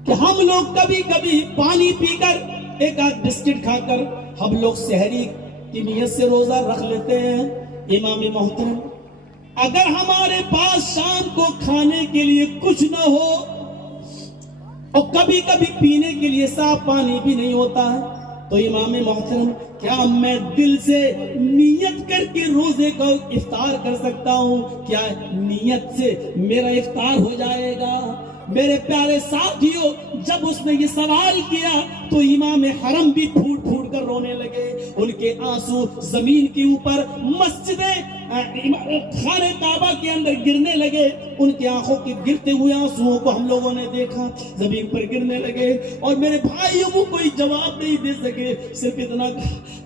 کہ ہم لوگ کبھی کبھی پانی پی کر ایک آدھ بسکٹ کھا کر ہم لوگ سحری کی نیت سے روزہ رکھ لیتے ہیں. امام محترم, اگر ہمارے پاس شام کو کھانے کے لیے کچھ نہ ہو اور کبھی کبھی پینے کے لیے صاف پانی بھی نہیں ہوتا ہے تو امام محترم کیا میں دل سے نیت کر کے روزے کا افطار کر سکتا ہوں؟ کیا نیت سے میرا افطار ہو جائے گا؟ میرے پیارے ساتھیوں, جب اس نے یہ سوال کیا تو امام حرم بھی پھوٹ پھوٹ کر رونے لگے. ان کے آنسو زمین کے اوپر مسجد خانہ کعبہ کے اندر گرنے لگے. ان کی آنکھوں کے گرتے ہوئے آنسوؤں کو ہم لوگوں نے دیکھا, زمین پر گرنے لگے. اور میرے بھائیوں کو کوئی جواب نہیں دے سکے, صرف اتنا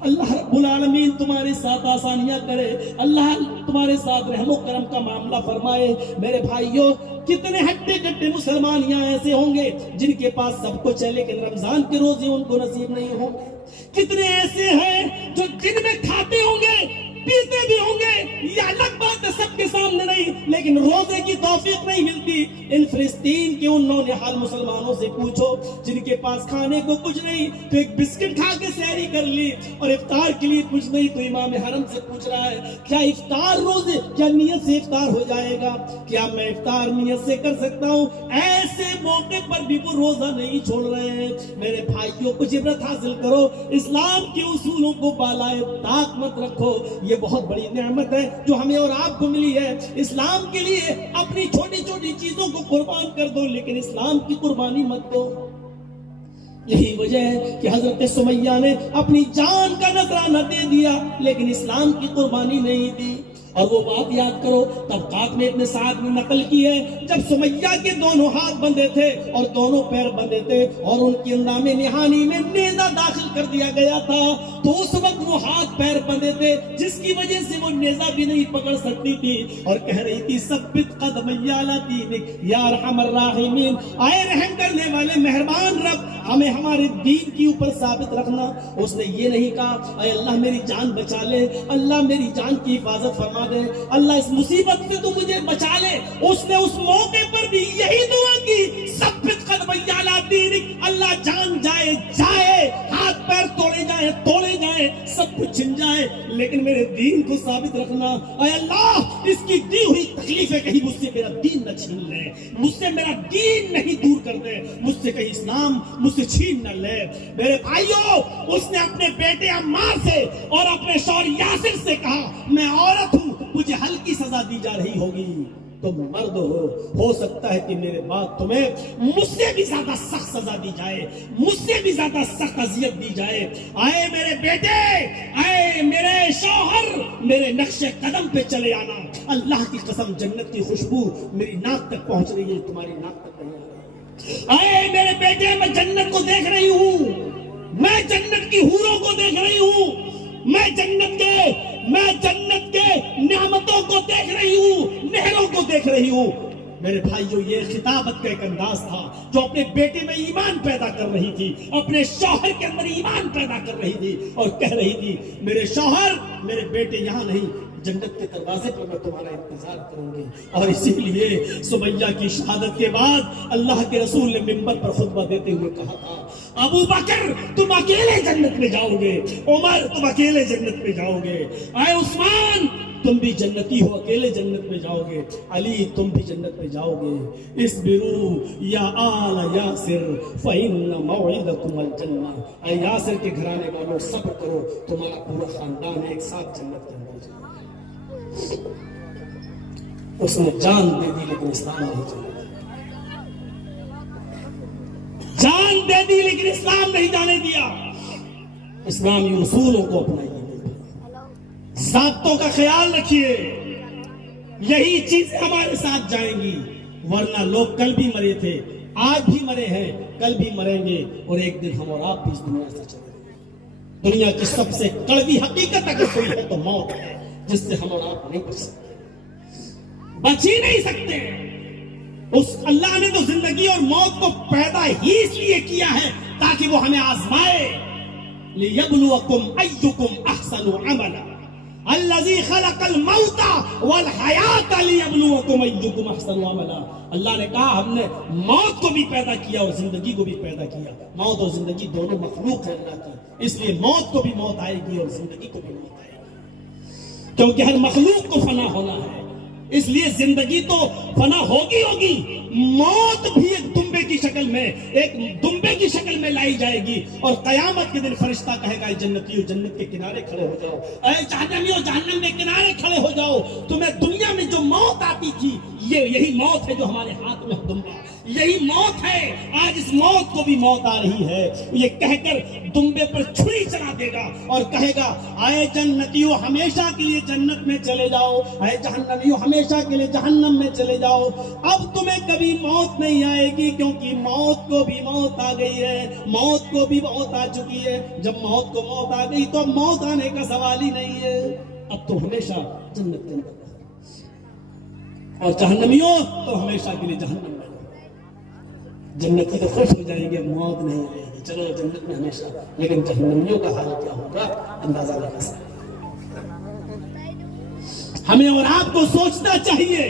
اللہ رب العالمین تمہارے ساتھ آسانیاں کرے, اللہ تمہارے ساتھ رحم و کرم کا معاملہ فرمائے. میرے بھائیوں, کتنے ہٹے کٹے مسلمان یہاں ایسے ہوں گے جن کے پاس سب کچھ ہے لیکن رمضان کے روزے ان کو نصیب نہیں ہوں گے. کتنے ایسے ہیں جو جن میں کھاتے ہوں گے پیتے بھی ہوں گے, یہ الگ بات ہے سب کے سامنے نہیں, لیکن روزے کی توفیق نہیں ملتی. ان فلسطین کے ان نونہال مسلمانوں سے پوچھو جن کے پاس کھانے کو کچھ نہیں تو ایک بسکٹ کھا کے سحری کر لی, اور افطار کے لیے کچھ نہیں تو امام حرم سے پوچھ رہا ہے کیا افطار روزے, کیا نیت سے افطار ہو جائے گا؟ کیا میں افطار نیت سے کر سکتا ہوں؟ ایسے موقع پر بھی وہ روزہ نہیں چھوڑ رہے ہیں. میرے بھائیوں, کچھ عبرت حاصل کرو, اسلام کے اصولوں کو بالائے طاق مت رکھو. یہ بہت بڑی نعمت ہے جو ہمیں اور آپ کو ملی ہے. اسلام کے لیے اپنی چھوٹی چھوٹی چیزوں کو قربان کر دو لیکن اسلام کی قربانی مت دو. یہی وجہ ہے کہ حضرت سمیہ نے اپنی جان کا نذرانہ دے دیا لیکن اسلام کی قربانی نہیں دی. اور وہ بات یاد کرو, طبقات میں ابن سعد نے نقل کی ہے, جب سمیہ کے دونوں ہاتھ بندھے تھے اور دونوں پیر بندھے تھے اور ان کی اندام نہانی میں نیزہ داخل کر دیا گیا تھا تو اس وقت وہ ہاتھ پیر بندھے تھے جس کی وجہ سے وہ نیزہ بھی نہیں پکڑ سکتی تھی اور کہہ رہی تھی ثبت قدمی علی دینک یا ارحم الراحمین, آئے رحم کرنے والے مہربان رب ہمیں ہمارے دین کے اوپر ثابت رکھنا. اس نے یہ نہیں کہا اے اللہ میری جان بچا لے, اللہ میری جان کی حفاظت فرما دے, اللہ اس مصیبت سے تو مجھے بچا لے. اس نے اس موقع پر بھی یہی دعا کی, ثبت قدمی علی دینک, اللہ جان جائے جائے, ہاتھ پیر توڑے جائے, سب کچھ چھن جائے, لیکن میرے دین کو ثابت رکھنا. اے اللہ اس کی دی ہوئی تکلیفیں کہیں مجھ سے میرا دین نہ چھین لے, مجھ سے میرا دین نہیں دور کر دے, مجھ سے کہیں اسلام مجھ سے چھین نہ لے. میرے بھائیوں, اس نے اپنے بیٹے عمار سے اور اپنے شوہر یاسر سے کہا میں عورت ہوں, مجھے ہلکی سزا دی جا رہی ہوگی, تم مرد ہو سکتا ہے کہ میرے بعد تمہیں مجھ سے بھی زیادہ سخت سزا دی جائے, مجھ سے بھی زیادہ سخت اذیت دی جائے. اے میرے بیٹے, اے میرے شوہر, میرے نقش قدم پہ چلے آنا. اللہ کی قسم جنت کی خوشبو میری ناک تک پہنچ رہی ہے, تمہاری ناک تک نہیں آ رہی. اے میرے بیٹے, میں جنت کو دیکھ رہی ہوں, میں جنت کی حوروں کو دیکھ رہی ہوں, میں جنت کے نعمتوں کو دیکھ رہی ہوں, نہروں کو دیکھ رہی ہوں. میرے بھائیوں, یہ خطابت کا ایک انداز تھا جو اپنے بیٹے میں ایمان پیدا کر رہی تھی, اپنے شوہر کے اندر ایمان پیدا کر رہی تھی, اور کہہ رہی تھی میرے شوہر, میرے بیٹے یہاں نہیں, جنت کے دروازے پر میں تمہارا انتظار کروں گی. اور اسی لیے سمیہ کی شہادت کے بعد اللہ کے رسول نے منبر پر خطبہ دیتے ہوئے کہا تھا ابو بکر تم اکیلے جنت میں جاؤ گے, عمر تم اکیلے جنت میں جاؤ گے, اے عثمان تم بھی جنتی ہو, اکیلے جنت میں جاؤ گے, علی تم بھی جنت میں جاؤ گے. اصبروا یا آل یاسر فإن موعدکم الجنہ, اے یاسر کے گھرانے والوں صبر کرو, تمہارا پورا خاندان ایک ساتھ جنت کے اندر جائے. اس نے جان دے دی لیکن اسلام نہیں جانے دیا, جان دے دی لیکن اسلام نہیں جانے دیا. اسلامی اصولوں کو اپنائیے, ضابطوں کا خیال رکھیے, یہی چیزیں ہمارے ساتھ جائیں گی. ورنہ لوگ کل بھی مرے تھے, آج بھی مرے ہیں, کل بھی مریں گے, اور ایک دن ہم اور آپ بھی اس دنیا سے چلیں گے. دنیا کی سب سے کڑوی حقیقت اگر کوئی ہے تو موت ہے, جس سے ہم اور آپ نہیں بچ سکتے, بچ ہی نہیں سکتے. اس اللہ نے تو زندگی اور موت کو پیدا ہی اس لیے کیا ہے تاکہ وہ ہمیں آزمائے. لِيَبْلُوَكُمْ أَيُّكُمْ أَحْسَنُ عَمَلًا الذي خلق الموت والحیات لیبلوکم ایکم احسن عملا. اللہ نے کہا ہم نے موت کو بھی پیدا کیا اور زندگی کو بھی پیدا کیا. موت اور زندگی دونوں مخلوق ہے اللہ کی, اس لیے موت کو بھی موت آئے گی اور زندگی کو بھی موت آئے گی, کیونکہ ہر مخلوق کو فنا ہونا ہے. اس لیے زندگی تو فنا ہوگی, موت بھی ایک دمبے کی شکل میں لائی جائے گی, اور قیامت کے دن فرشتہ کہے گا اے جنتیو جنت کے کنارے کھڑے ہو جاؤ, اے جہنمیو جہنم میں کنارے کھڑے ہو جاؤ. تمہیں دنیا میں جو موت آتی تھی یہی موت ہے جو ہمارے ہاتھ میں دمبا, یہی موت ہے, آج اس موت کو بھی موت آ رہی ہے. یہ کہہ کر دمبے پر چھری چلا دے گا اور کہے گا اے جنتیو ہمیشہ کے لیے جنت میں چلے جاؤ, اے جہنمیو ہمیشہ کے لیے جہنم میں چلے جاؤ. اب تمہیں کبھی موت نہیں آئے گی, کیونکہ موت کو بھی موت آ گئی ہے, موت کو بھی موت آ چکی ہے. جب موت کو موت آ گئی تو موت آنے کا سوال ہی نہیں ہے. اب تو ہمیشہ جنت کے اندر, اور جہنمیوں تو ہمیشہ کے لیے جہنم میں. جنتی تو خوش ہو جائیں گے, موت نہیں آئے گی, چلو جنت میں ہمیشہ. لیکن جہنمیوں کا حال کیا ہوگا اندازہ لگا سکتے. ہمیں اور آپ کو سوچنا چاہیے,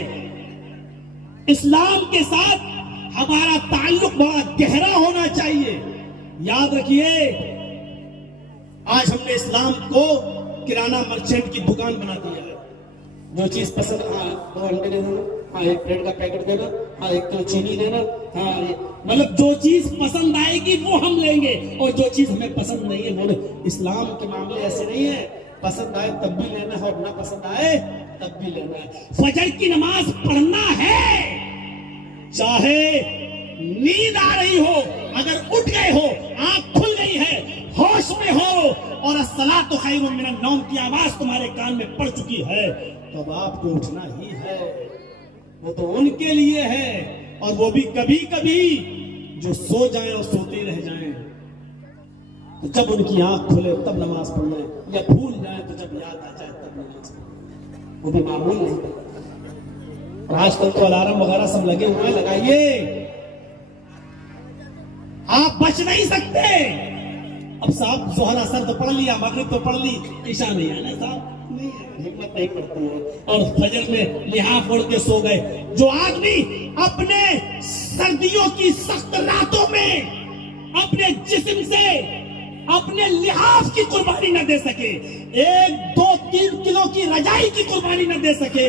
اسلام کے ساتھ ہمارا تعلق بڑا گہرا ہونا چاہیے. یاد رکھیے, آج ہم نے اسلام کو کرانہ مرچنٹ کی دکان بنا دیا ہے. جو چیز پسند, 2 انڈے دے دینا, ایک بریڈ کا پیکٹ دینا, ایک کلو چینی دینا, مطلب جو چیز پسند آئے گی وہ ہم لیں گے, اور جو چیز ہمیں پسند نہیں ہے وہ نہیں. اسلام کے معاملے ایسے نہیں ہے, پسند آئے تب بھی لینا ہے اور نہ پسند آئے تب بھی لینا ہے. فجر کی نماز پڑھنا ہے, چاہے نیند آ رہی ہو, اگر اٹھ گئے ہو, آنکھ کھل گئی ہے, ہوش میں ہو, اور الصلاۃ خیر من النوم کی آواز تمہارے کان میں پڑ چکی ہے, تب آپ کو اٹھنا ہی ہے. وہ تو ان کے لیے ہے, اور وہ بھی کبھی کبھی جو سو جائیں اور سوتے رہ جائیں, تو جب ان کی آنکھ کھلے تب نماز پڑھ لیں, یا بھول جائیں تو جب یاد آ جائے تب نماز پڑھ لیں. وہ بھی معمول نہیں. اور آج کل تو الارم وغیرہ سب لگے ہوئے, لگائیے. آپ بچ نہیں سکتے. اب صاحب ظہر اثر تو پڑھ لیا, مغرب تو پڑھ لی, عشاء نہیں آنا صاحب, نہیں ہمت نہیں پڑتی ہے, اور فجر میں لحاف اوڑھ کے سو گئے. جو آدمی اپنے سردیوں کی سخت راتوں میں اپنے جسم سے اپنے لحاف کی قربانی نہ دے سکے, 1-2-3 کلو کی رجائی کی قربانی نہ دے سکے,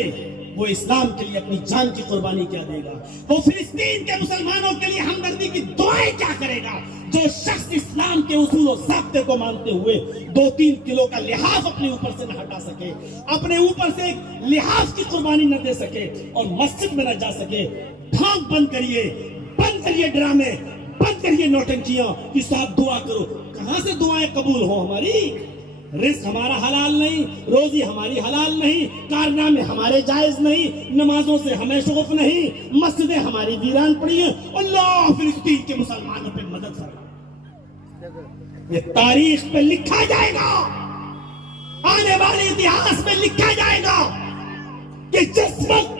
وہ اسلام کے لیے اپنی جان کی قربانی کیا دے گا؟ وہ فلسطین کے مسلمانوں کے لیے ہمدردی کی دعائیں کیا کرے گا؟ جو شخص اسلام کے اصول و ضابطے کو مانتے ہوئے 2-3 کلو کا لحاف اپنے اوپر سے نہ ہٹا سکے, اپنے اوپر سے ایک لحاف کی قربانی نہ دے سکے, اور مسجد میں نہ جا سکے. ڈھانک بند کریے ڈرامے, بند کریے نوٹنکیاں کہ صاحب دعا کرو. کہاں سے دعائیں قبول ہوں ہماری؟ رزق ہمارا حلال نہیں, روزی ہماری حلال نہیں, کارنامے ہمارے جائز نہیں, نمازوں سے ہمیں شغف نہیں, مسجدیں ہماری ویران پڑی ہیں. اللہ فلسطین کے مسلمانوں پہ مدد فرما. یہ تاریخ پہ لکھا جائے گا, آنے والے اتہاس میں لکھا جائے گا کہ جس وقت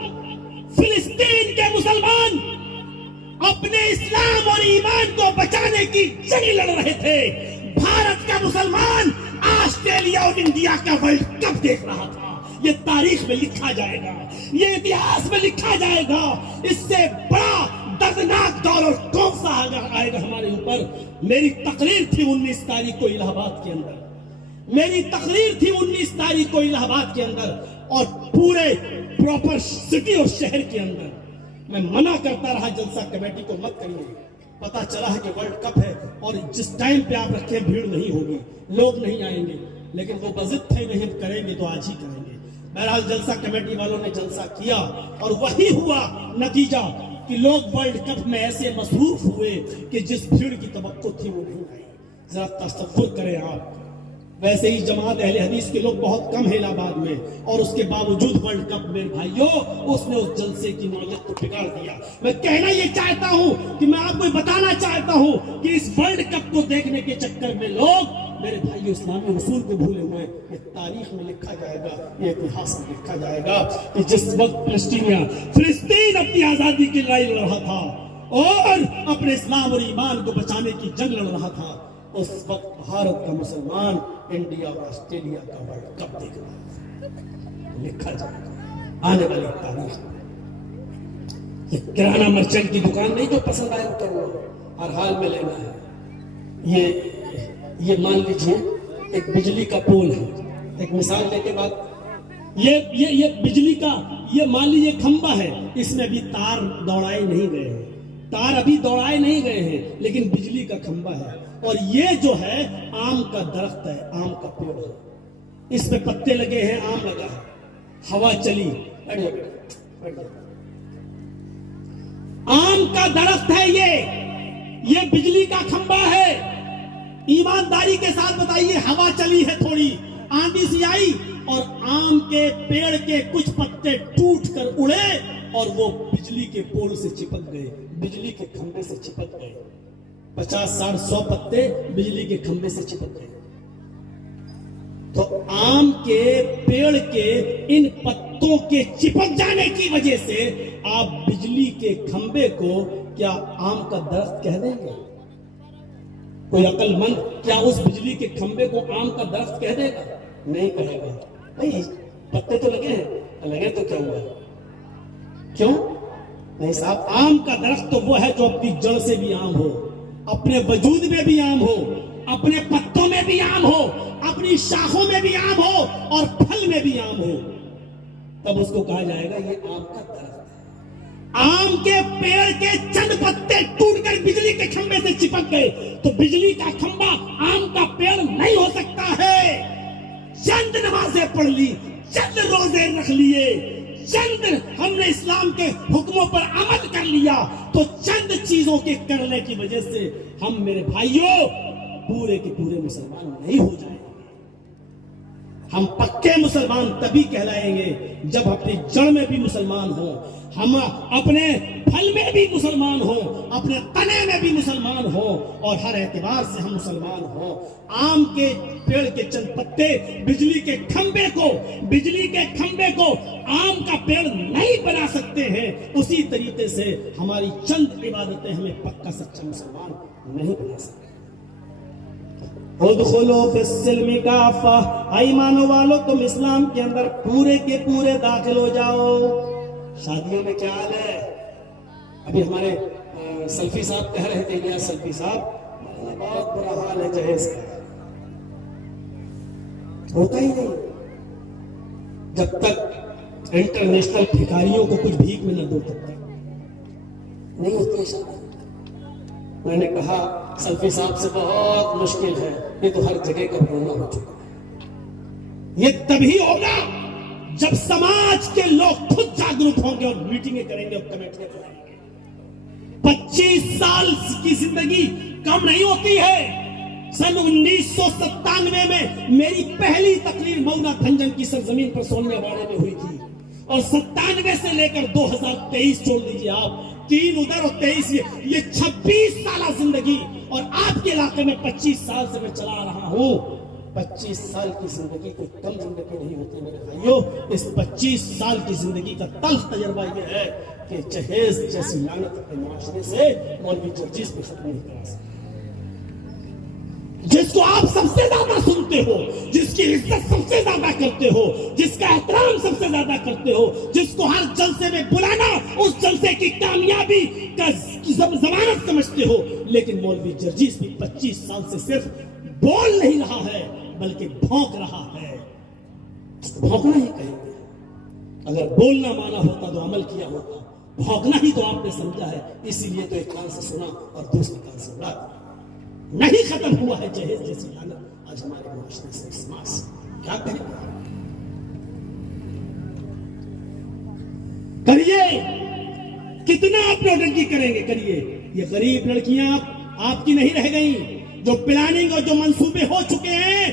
فلسطین کے مسلمان اپنے اسلام اور ایمان کو بچانے کی جنگ لڑ رہے تھے, بھارت کا مسلمان آسٹریلیا اور انڈیا کا ورلڈ کپ دیکھ رہا تھا. یہ تاریخ میں لکھا جائے گا, یہ اتہاس میں لکھا جائے گا. اس سے بڑا دردناک دور اور کون سا آئے گا ہمارے اوپر؟ میری تقریر تھی 19 تاریخ کو الہ آباد کے اندر, میری تقریر تھی 19 تاریخ کو الہ آباد کے اندر, اور پورے پراپر سٹی اور شہر کے اندر میں منع کرتا رہا جلسہ کمیٹی کو مت کریے. پتا چلا ہے کہ ورلڈ کپ ہے اور جس ٹائم پہ آپ رکھیں بھیڑ نہیں ہوگی, لوگ نہیں آئیں گے, لیکن وہ بضد تھے نہیں کریں گے تو آج ہی کریں گے. بہرحال جلسہ کمیٹی والوں نے جلسہ کیا اور وہی ہوا نتیجہ کہ لوگ ورلڈ کپ میں ایسے مصروف ہوئے کہ جس بھیڑ کی توقع تھی وہ نہیں آئی. ذرا تصور کریں آپ. ویسے ہی جماعت اہل حدیث کے لوگ بہت کم ہیں الہ آباد میں, اور اس کے باوجود ورلڈ کپ میں بھائیوں اس نے اس جلسے کی نوعیت کو بگاڑ دیا. میں کہنا یہ چاہتا ہوں کہ میں آپ کو بتانا چاہتا ہوں کہ اس ورلڈ کپ کو دیکھنے کے چکر میں لوگ میرے بھائیوں اسلامی اصول کو بھولے ہوئے. یہ تاریخ میں لکھا جائے گا, یہ اتہاس میں لکھا جائے گا کہ جس وقت فلسطین اپنی آزادی کی لڑائی لڑ رہا تھا اور اپنے اسلام اور ایمان کو بچانے کی جنگ لڑ رہا تھا, اس وقت بھارت کا مسلمان انڈیا اور آسٹریلیا کا ورلڈ کپ دیکھ رہا ہے. لکھا جائے گا آنے والی تاریخ میں. یہ کرانہ مرچنٹ کی دکان نہیں جو پسند آئے تو وہ ہر حال میں لینا ہے. یہ مان لیجئے ایک بجلی کا پول ہے, ایک مثال دے کے بعد یہ بجلی کا یہ مان لیجئے کھمبا ہے, اس میں ابھی تار دوڑائے نہیں گئے ہیں, تار ابھی دوڑائے نہیں گئے ہیں, لیکن بجلی کا کھمبا ہے. اور یہ جو ہے آم کا درخت ہے, آم کا پیڑ ہے, اس میں پتے لگے ہیں, آم لگا ہے, ہوا چلی, آم کا درخت ہے, یہ بجلی کا کھمبا ہے. ایمانداری کے ساتھ بتائیے, ہوا چلی ہے, تھوڑی آندھی سی آئی اور آم کے پیڑ کے کچھ پتے ٹوٹ کر اڑے اور وہ بجلی کے پول سے چپک گئے, بجلی کے کھمبے سے چپک گئے. 50-60-100 پتے بجلی کے کھمبے سے چپک گئے. تو آم کے پیڑ کے ان پتوں کے چپک جانے کی وجہ سے آپ بجلی کے کھمبے کو کیا آم کا درخت کہہ دیں گے؟ کوئی عقل مند کیا اس بجلی کے کھمبے کو آم کا درخت کہہ دے گا؟ نہیں کہے گا. بھائی پتے تو لگے ہیں, لگے تو کیا ہوا, کیوں نہیں صاحب؟ آم کا درخت تو وہ ہے جو اپنی جڑ سے بھی عام ہو, اپنے وجود میں بھی عام ہو, اپنے پتوں میں بھی عام ہو, اپنی شاخوں میں بھی عام ہو اور پھل میں بھی عام ہو, تب اس کو کہا جائے گا یہ آم کا درخت ہے. آم کے پیڑ کے چند پتے ٹوٹ کر بجلی کے کھمبے سے چپک گئے تو بجلی کا کھمبا آم کا پیڑ نہیں ہو سکتا ہے. چند نمازیں پڑھ لی, چند روزے رکھ لیے, چند ہم نے اسلام کے حکموں پر عمل کر لیا تو چند چیزوں کے کرنے کی وجہ سے ہم میرے بھائیوں پورے کے پورے مسلمان نہیں ہو جائیں گے. ہم پکے مسلمان تبھی کہلائیں گے جب اپنی جڑ میں بھی مسلمان ہوں, ہم اپنے پھل میں بھی مسلمان ہوں، اپنے تنے میں بھی مسلمان ہوں، اور ہر اعتبار سے ہم مسلمان ہوں۔ آم کے پیڑ کے چند پتے بجلی کے کھمبے کو آم کا پیڑ نہیں بنا سکتے ہیں، اسی طریقے سے ہماری چند عبادتیں ہمیں پکا سچا مسلمان نہیں بنا سکتے۔ ادخلوا فی السلم کافہ، ایمانو والو تم اسلام کے اندر پورے کے پورے داخل ہو جاؤ۔ شادیوں میں کیا حال ہے؟ ابھی ہمارے سلفی صاحب کہہ رہے تھے، یا سلفی صاحب بہت برا حال ہے جہیز کا، ہوتا ہی نہیں جب تک انٹرنیشنل بھکاریوں کو کچھ بھیک میں نہ دو تب تک نہیں ہوتی ہے شادی۔ میں نے کہا سلفی صاحب سے بہت مشکل ہے، یہ تو ہر جگہ کا ہونا ہو چکا ہے۔ یہ تبھی ہوگا جب سماج کے لوگ خود جاگروک ہوں گے اور میٹنگیں کریں گے اور کمیٹیاں کریں گے۔ 25 سال کی زندگی کم نہیں ہوتی ہے۔ سن 1997 میں میری پہلی تقریر مونا دھنجن کی سرزمین پر سونیا واڑے میں ہوئی تھی، اور 97 سے لے کر 2023 چھوڑ دیجیے آپ، 3 ادھر اور 23 یہ 26 سالہ زندگی، اور آپ کے علاقے میں 25 سال سے میں چلا رہا ہوں۔ 25 سال کی زندگی کوئی کم زندگی نہیں ہوتی میرے بھائیوں۔ اس 25 سال کی زندگی کا تلخ تجربہ یہ ہے کہ جہیز جیسی لعنت اپنے معاشرے سے مولوی جرجیس بھی ختم نہیں کرا سکتے، جس کو آپ سب سے زیادہ سنتے ہو، جس کی عزت سب سے زیادہ کرتے ہو، جس کا احترام سب سے زیادہ کرتے ہو، جس کو ہر جلسے میں بلانا اس جلسے کی کامیابی کا ضمانت سمجھتے ہو، لیکن مولوی جرجیس بھی 25 سال سے صرف بول نہیں رہا ہے بلکہ بھونک رہا ہے۔ بھونکنا ہی کہیں گے، اگر بولنا مانا ہوتا تو عمل کیا ہوتا، بھونکنا ہی تو آپ نے سمجھا ہے، اسی لیے تو ایک کان سے سنا اور دوسرے کان سے اڑا دیا۔ نہیں ختم ہوا ہے جہیز جیسی لعنت آج ہمارے معاشرے سے اس ماس کیا کریں؟ کریے کتنا آپ نوٹنکی کریں گے، کریے۔ یہ غریب لڑکیاں آپ کی نہیں رہ گئیں، جو پلاننگ اور جو منصوبے ہو چکے ہیں،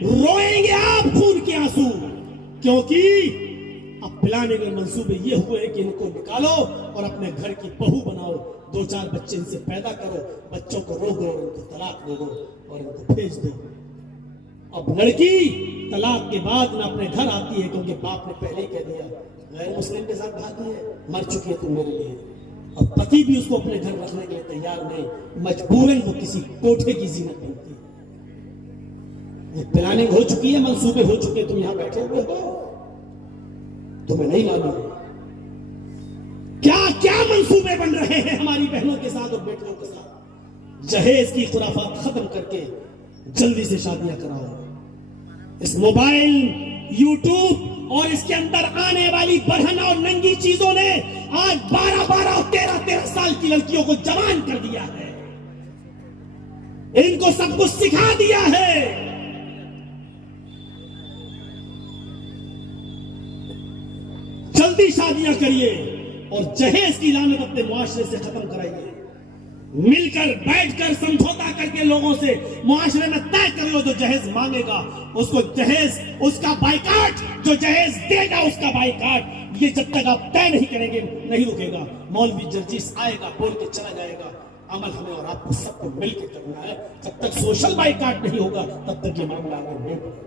روئیں گے آپ خون کے آنسو، کیونکہ اب پلاننگ اور منصوبے یہ ہوئے کہ ان کو نکالو اور اپنے گھر کی بہو بناؤ، 2-4 بچے ان سے پیدا کرو، بچوں کو روک دو، ان کو طلاق دے دو اور ان کو بھیج دو۔ اب لڑکی طلاق کے بعد نہ اپنے گھر آتی ہے، کیونکہ باپ نے پہلے ہی کہہ دیا غیر مسلم کے ساتھ بھاگی ہے، مر چکی ہے تم میرے لیے، اور پتی بھی اس کو اپنے گھر رکھنے کے لیے تیار نہیں، مجبوراً وہ کسی کوٹھے کی زینت بنتی ہے۔ یہ پلاننگ ہو چکی ہے، منصوبے ہو چکے، تم یہاں بیٹھے ہوئے ہو، تمہیں نہیں معلوم کیا کیا منصوبے بن رہے ہیں ہماری بہنوں کے ساتھ اور بیٹیوں کے ساتھ۔ جہیز کی خرافات ختم کر کے جلدی سے شادیاں کراؤ۔ اس موبائل، یوٹیوب اور اس کے اندر آنے والی برہنہ اور ننگی چیزوں نے آج 12 اور 13 سال کی لڑکیوں کو جوان کر دیا ہے، ان کو سب کچھ سکھا دیا ہے۔ جلدی شادیاں کریے اور جہیز کی لعنت اپنے معاشرے سے ختم کرائیے۔ مل کر بیٹھ کر سمجھوتا کر کے لوگوں سے معاشرے میں طے کر لو، جو جہیز مانگے گا اس کو جہیز، اس کا بائیکاٹ، جو جہیز دے گا اس کا بائیکاٹ، یہ جب تک آپ طے نہیں کریں گے نہیں رکے گا۔ مولوی جرجیس آئے گا، بول کے چلا جائے گا، عمل ہمیں اور آپ کو سب کو مل کے کرنا ہے۔ جب تک سوشل بائیکاٹ نہیں ہوگا تب تک یہ معاملہ آگے نہیں بڑھے گا۔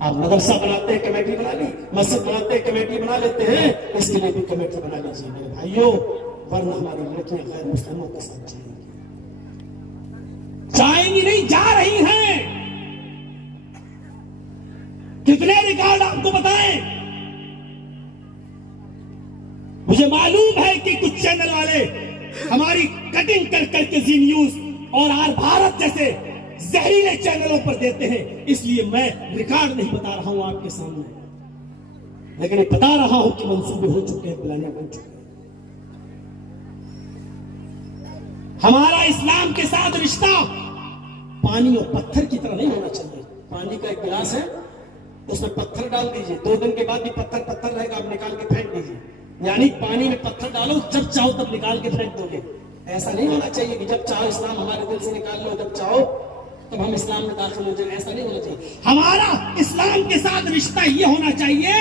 آپ مدرسہ بناتے ہیں، کمیٹی بنا لی، مسجد بناتے ہیں، کمیٹی بنا لیتے ہیں، اس کے لیے بھی کمیٹی بنا لیجیے میرے بھائیوں، ورنہ ہماری لڑکیاں غیر مسلموں کے ساتھ جائیں گی نہیں، جا رہی ہیں۔ کتنے ریکارڈ آپ کو بتائیں؟ مجھے معلوم ہے کہ کچھ چینل والے ہماری کٹنگ کر کر کے زی نیوز اور آر بھارت جیسے زہریلے چینلوں پر دیتے ہیں، اس لیے میں ریکارڈ نہیں بتا رہا ہوں آپ کے سامنے، لیکن یہ بتا رہا ہوں کہ منصوبے ہو چکے ہیں، پلانیں بن چکے ہیں۔ ہمارا اسلام کے ساتھ رشتہ پانی اور پتھر کی طرح نہیں ہونا چاہیے۔ پانی کا ایک گلاس ہے، اس میں پتھر ڈال دیجئے، 2 دن کے بعد بھی پتھر رہے گا، آپ نکال کے پھینک دیجئے۔ یعنی پانی میں پتھر ڈالو، جب چاہو تب نکال کے پھینک دو گے۔ ایسا نہیں ہونا چاہیے کہ جب چاہو اسلام ہمارے دل سے نکال لو، جب چاہو تب ہم اسلام میں داخل ہو جائیں، ایسا نہیں ہونا چاہیے۔ ہمارا اسلام کے ساتھ رشتہ یہ ہونا چاہیے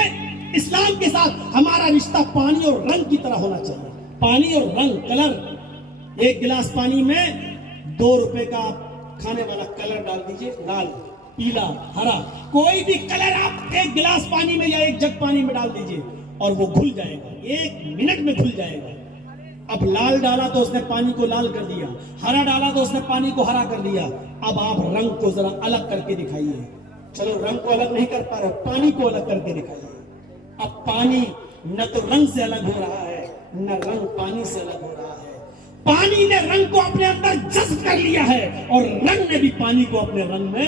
اسلام کے ساتھ ہمارا رشتہ پانی اور رنگ کی طرح ہونا چاہیے. پانی اور رنگ، کلر. ایک گلاس پانی میں 2 روپے کا آپ کھانے والا کلر ڈال دیجئے، لال، پیلا، ہرا، کوئی بھی کلر آپ ایک گلاس پانی میں یا ایک جگ پانی میں ڈال دیجئے اور وہ گھل جائے گا، 1 منٹ میں گھل جائے گا. اب لال ڈالا تو اس نے پانی کو لال کر دیا، ہرا ڈالا تو اس نے پانی کو ہرا کر دیا. اب آپ رنگ کو ذرا الگ کر کے دکھائیے. چلو رنگ کو الگ نہیں کر پا رہے، پانی کو الگ کر کے دکھائیے. اب پانی نہ تو رنگ سے الگ ہو رہا ہے، نہ رنگ پانی سے الگ ہو رہا ہے. پانی نے رنگ کو اپنے اندر جذب کر لیا ہے اور رنگ نے بھی پانی کو اپنے رنگ میں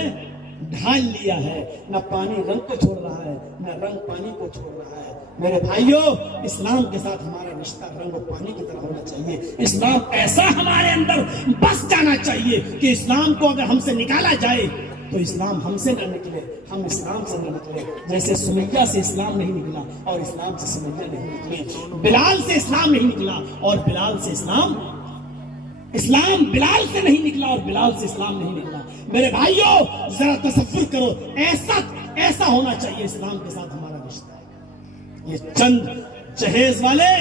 ڈھال لیا ہے. نہ پانی رنگ کو چھوڑ رہا ہے، نہ رنگ پانی کو چھوڑ رہا ہے. میرے بھائیوں، اسلام کے ساتھ ہمارا رشتہ رنگ اور پانی کی طرح ہونا چاہیے. اسلام ایسا ہمارے اندر بس جانا چاہیے کہ اسلام کو اگر ہم سے نکالا جائے تو اسلام ہم سے نہ نکلے، ہم اسلام سے نہ نکلے. جیسے سمیہ سے اسلام نہیں نکلا اور اسلام سے سمیہ نہیں نکلی، بلال سے اسلام نہیں نکلا اور بلال سے اسلام بلال سے نہیں نکلا اور بلال سے اسلام نہیں نکلا. میرے بھائیوں، ذرا تصور کرو، ایسا ہونا چاہیے اسلام کے ساتھ ہمارا رشتہ. یہ چند جہیز والے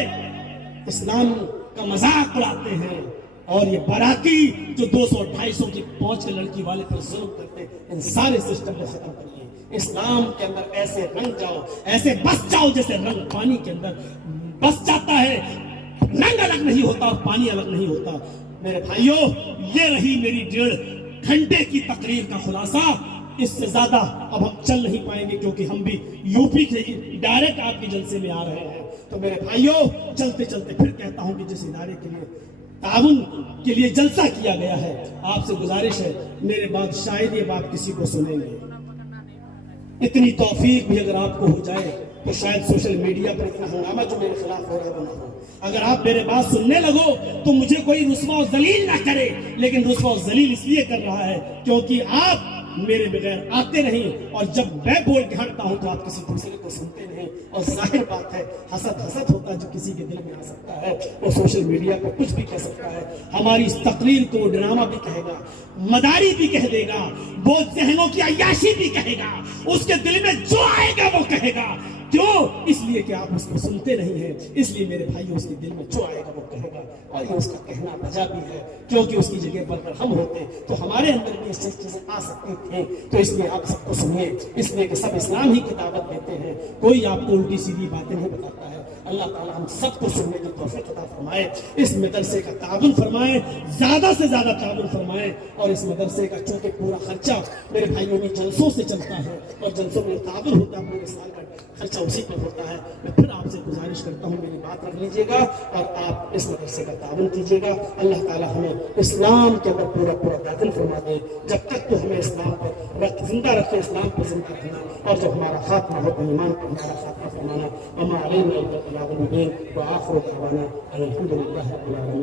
اسلام کا مذاق اڑاتے ہیں اور یہ باراتی جو 200-250 کی پہنچ کے لڑکی والے پر ظلم کرتے ہیں، ان سارے سسٹم کو ختم کریے. اسلام کے اندر ایسے رنگ جاؤ، ایسے بس جاؤ جیسے رنگ پانی کے اندر بس جاتا ہے. رنگ الگ نہیں ہوتا اور پانی الگ نہیں ہوتا. میرے بھائیوں، یہ رہی میری 1.5 گھنٹے کی تقریر کا خلاصہ. اس سے زیادہ اب ہم چل نہیں پائیں گے کیونکہ ہم بھی یوپی کے ڈائریکٹ آپ کے جلسے میں آ رہے ہیں. تو میرے بھائیوں، چلتے چلتے پھر کہتا ہوں کہ جس ادارے کے لیے تعاون کے لیے جلسہ کیا گیا ہے، آپ سے گزارش ہے، میرے بعد شاید یہ بات کسی کو سنیں گے. اتنی توفیق بھی اگر آپ کو ہو جائے تو شاید سوشل میڈیا پر اتنا ہنگامہ جو میرے خلاف ہو رہا ہے وہ نہ ہو. اگر آپ میرے بات سننے لگو تو مجھے کوئی رسوا و ذلیل نہ کرے، لیکن رسوا و ذلیل اس لیے کر رہا ہے کیونکہ آپ میرے بغیر آتے نہیں، اور جب میں بول کے ہٹتا ہوں تو آپ کسی دوسرے کو سنتے نہیں. اور ظاہر بات ہے، حسد ہوتا ہے جو کسی کے دل میں آ سکتا ہے وہ سوشل میڈیا پر کچھ بھی کہہ سکتا ہے. ہماری اس تقریر کو ڈرامہ بھی کہے گا، مداری بھی کہہ دے گا، بہت ذہنوں کی عیاشی بھی کہے گا، اس کے دل میں جو آئے گا وہ کہے گا. کیوں؟ اس لیے کہ آپ اس کو سنتے نہیں ہیں. اس لیے میرے بھائیوں، اس کے دل میں جو آئے گا وہ کہے گا، اور یہ اس کا کہنا بجا بھی ہے کیونکہ اس کی جگہ پر اگر ہم ہوتے تو ہمارے اندر بھی اس چیزیں آ سکتی تھیں. تو اس لیے آپ سب کو سنیے، اس لیے کہ سب اسلام ہی کی دعوت دیتے ہیں، کوئی آپ کو الٹی سیدھی باتیں نہیں بتاتا ہے. اللہ تعالیٰ ہم سب کو سننے کی توفیق عطا فرمائے. اس مدرسے کا تعاون فرمائے، زیادہ سے زیادہ تعاون فرمائے. اور اس مدرسے کا چونکہ پورا خرچہ میرے بھائیوں نے جلسوں سے چلتا ہے اور جلسوں میں تعاون ہوتا ہے، پورے سال کا خرچہ اسی پر ہوتا ہے. میں پھر آپ سے گزارش کرتا ہوں، میری بات رکھ لیجیے گا اور آپ اس مدرسے کا تعاون کیجیے گا. اللہ تعالیٰ ہمیں اسلام کے اندر پورا داخل فرما دے. جب تک تو ہمیں اسلام پر زندہ رکھے، اسلام پر زندہ رکھنا، اور جب ہمارا خاتمہ ہو تو ایمان پر ہمارا خاتمہ فرمانا. وما علینا الا البلاغ المبین وآخر دعوانا الحمد للہ رب العالمین.